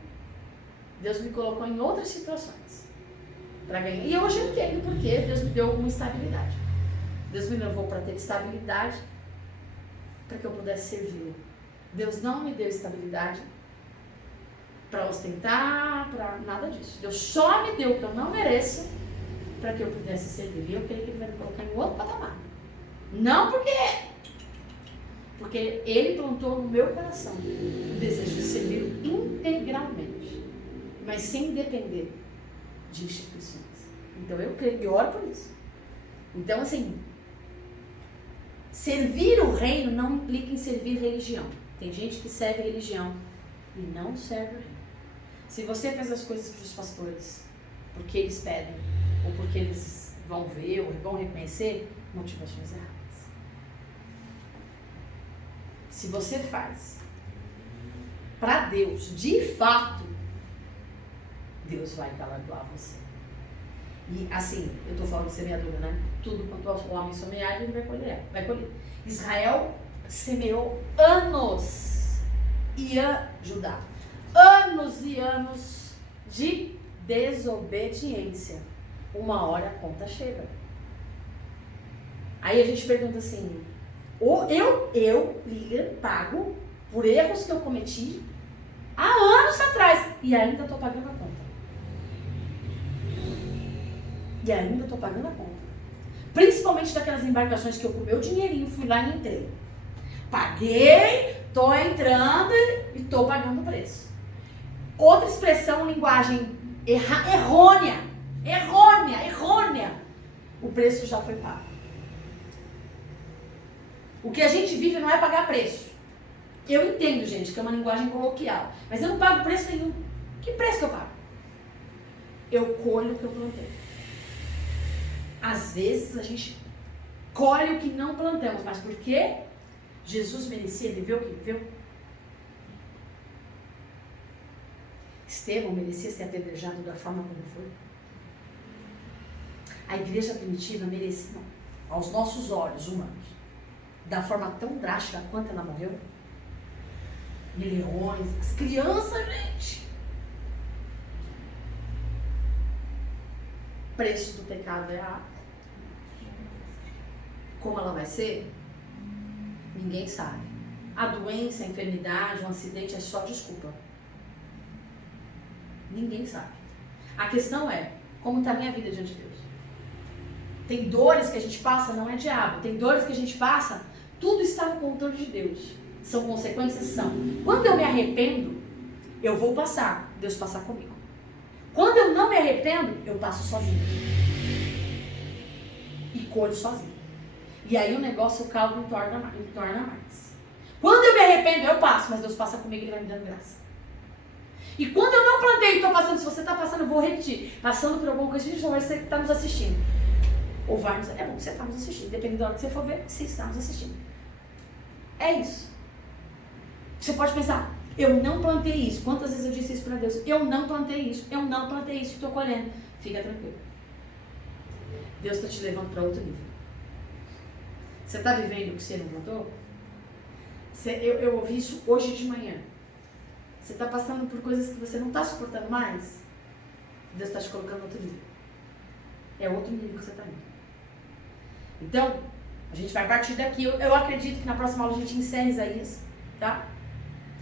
Deus me colocou em outras situações. Para ganhar. E hoje eu entendo porque Deus me deu uma estabilidade. Deus me levou para ter estabilidade para que eu pudesse servir. Deus não me deu estabilidade para ostentar, para nada disso. Deus só me deu o que eu não mereço para que eu pudesse servir. E eu creio que Ele vai me colocar em outro patamar. Não porque Ele plantou no meu coração o desejo de servir integralmente, mas sem depender de instituições. Então eu creio e oro por isso. Então assim, servir o reino não implica em servir religião. Tem gente que serve religião e não serve o reino. Se você faz as coisas para os pastores porque eles pedem, ou porque eles vão ver, ou vão reconhecer, motivações erradas. Se você faz para Deus, de fato, Deus vai galardoar você. E assim, eu estou falando de semeadura, né? Tudo quanto o homem semear, ele vai colher. Israel semeou anos e Judá. Anos e anos de desobediência. Uma hora a conta chega. Aí a gente pergunta assim, eu, Lilian, pago por erros que eu cometi há anos atrás e ainda estou pagando a conta. E ainda estou pagando a conta. Principalmente daquelas embarcações que eu com meu dinheirinho fui lá e entrei. Paguei, estou entrando e estou pagando o preço. Outra expressão, linguagem errônea. O preço já foi pago. O que a gente vive não é pagar preço. Eu entendo, gente, que é uma linguagem coloquial. Mas eu não pago preço nenhum. Que preço que eu pago? Eu colho o que eu plantei. Às vezes a gente colhe o que não plantamos. Mas por quê? Jesus merecia viver o que viveu? Estevão merecia ser apedrejado da forma como foi? A igreja primitiva merecia, aos nossos olhos humanos, da forma tão drástica quanto ela morreu? Milhões, as crianças, gente. Preço do pecado é a água. Como ela vai ser? Ninguém sabe. A doença, a enfermidade, um acidente é só desculpa. Ninguém sabe. A questão é, como está a minha vida diante de Deus? Tem dores que a gente passa, não é diabo. Tem dores que a gente passa, tudo está no controle de Deus. São consequências? São. Quando eu me arrependo, eu vou passar, Deus passar comigo. Quando eu não me arrependo, eu passo sozinho. E colho sozinho. E aí o negócio, o caldo entorna mais. Quando eu me arrependo, eu passo, mas Deus passa comigo e Ele vai me dando graça. E quando eu não plantei e estou passando, se você está passando, eu vou repetir. Passando por alguma coisa, gente, você que está nos assistindo. Ou vai nos... É bom que você está nos assistindo. Dependendo da hora que você for ver, você está nos assistindo. É isso. Você pode pensar, eu não plantei isso. Quantas vezes eu disse isso para Deus? Eu não plantei isso. Eu não plantei isso. Estou colhendo. Fica tranquilo. Deus está te levando para outro nível. Você está vivendo o que você não plantou? Eu ouvi isso hoje de manhã. Você está passando por coisas que você não está suportando mais? Deus está te colocando no outro nível. É outro nível que você está indo. Então, a gente vai partir daqui. Eu acredito que na próxima aula a gente encerra Isaías, tá?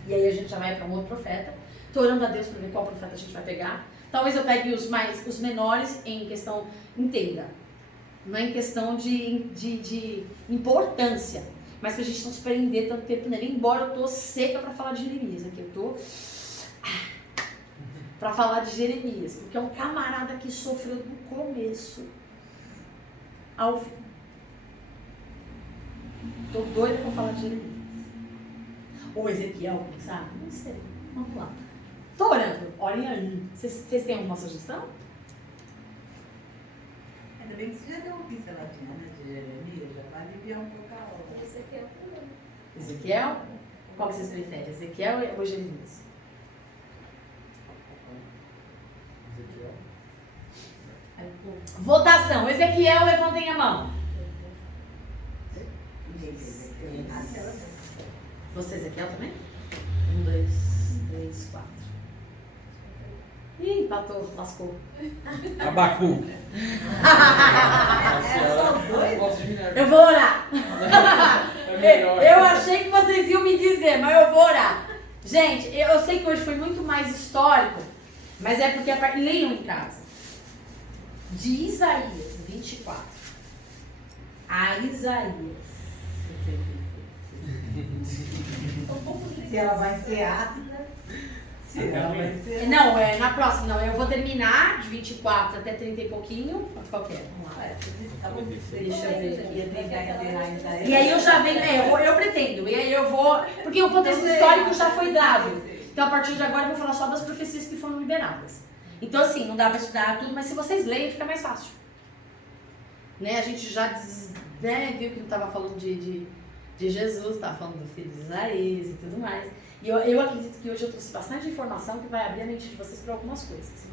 E aí a gente já vai para um outro profeta. Estou orando a Deus para ver qual profeta a gente vai pegar. Talvez eu pegue os menores em questão, entenda, não é em questão de importância, mas para a gente não se prender tanto tempo nele. Embora eu tô seca para falar de Jeremias aqui, eu tô para falar de Jeremias, porque é um camarada que sofreu do começo ao fim. Tô doida para falar de Jeremias. Ou Ezequiel, sabe? Não sei. Vamos lá. Tô orando. Orem aí. Vocês têm alguma sugestão? Ainda bem que você já deu uma pinceladinha, né, de Jeremias, já vai aliviar um pouco a obra. Ezequiel também. Ezequiel? Qual que vocês preferem? Ezequiel ou Jeremias? Votação. Ezequiel, levantem a mão. Você, Ezequiel, também? 1, 2, 3, 4. Ih, empatou, lascou. Abacu. Eu vou orar. Eu achei que vocês iam me dizer, mas eu vou orar. Gente, eu sei que hoje foi muito mais histórico, mas é porque leiam em casa. De Isaías 24 a Isaías. Se ela vai ser ácida, se ela vai ser... Não, na próxima não. Eu vou terminar de 24 até 30 e pouquinho. Qualquer. Vamos lá. Deixa eu ver aqui, eu tenho que acabar Isaías. E aí eu já venho, eu pretendo. E aí eu vou. Porque o contexto histórico já foi dado. Então a partir de agora eu vou falar só das profecias que foram liberadas. Então assim, não dá pra estudar tudo, mas se vocês leem fica mais fácil. Né? A gente já viu que não estava falando de Jesus, estava falando do filho de Isaías e tudo mais. E eu acredito que hoje eu trouxe bastante informação que vai abrir a mente de vocês para algumas coisas.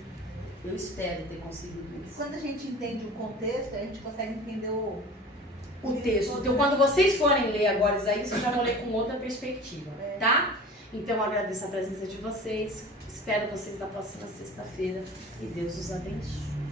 Eu espero ter conseguido isso. Quando a gente entende o contexto, a gente consegue entender o texto. Então, quando vocês forem ler agora Isaías, vocês já vão ler com outra perspectiva, tá? Então, eu agradeço a presença de vocês. Espero vocês na próxima sexta-feira. E Deus os abençoe.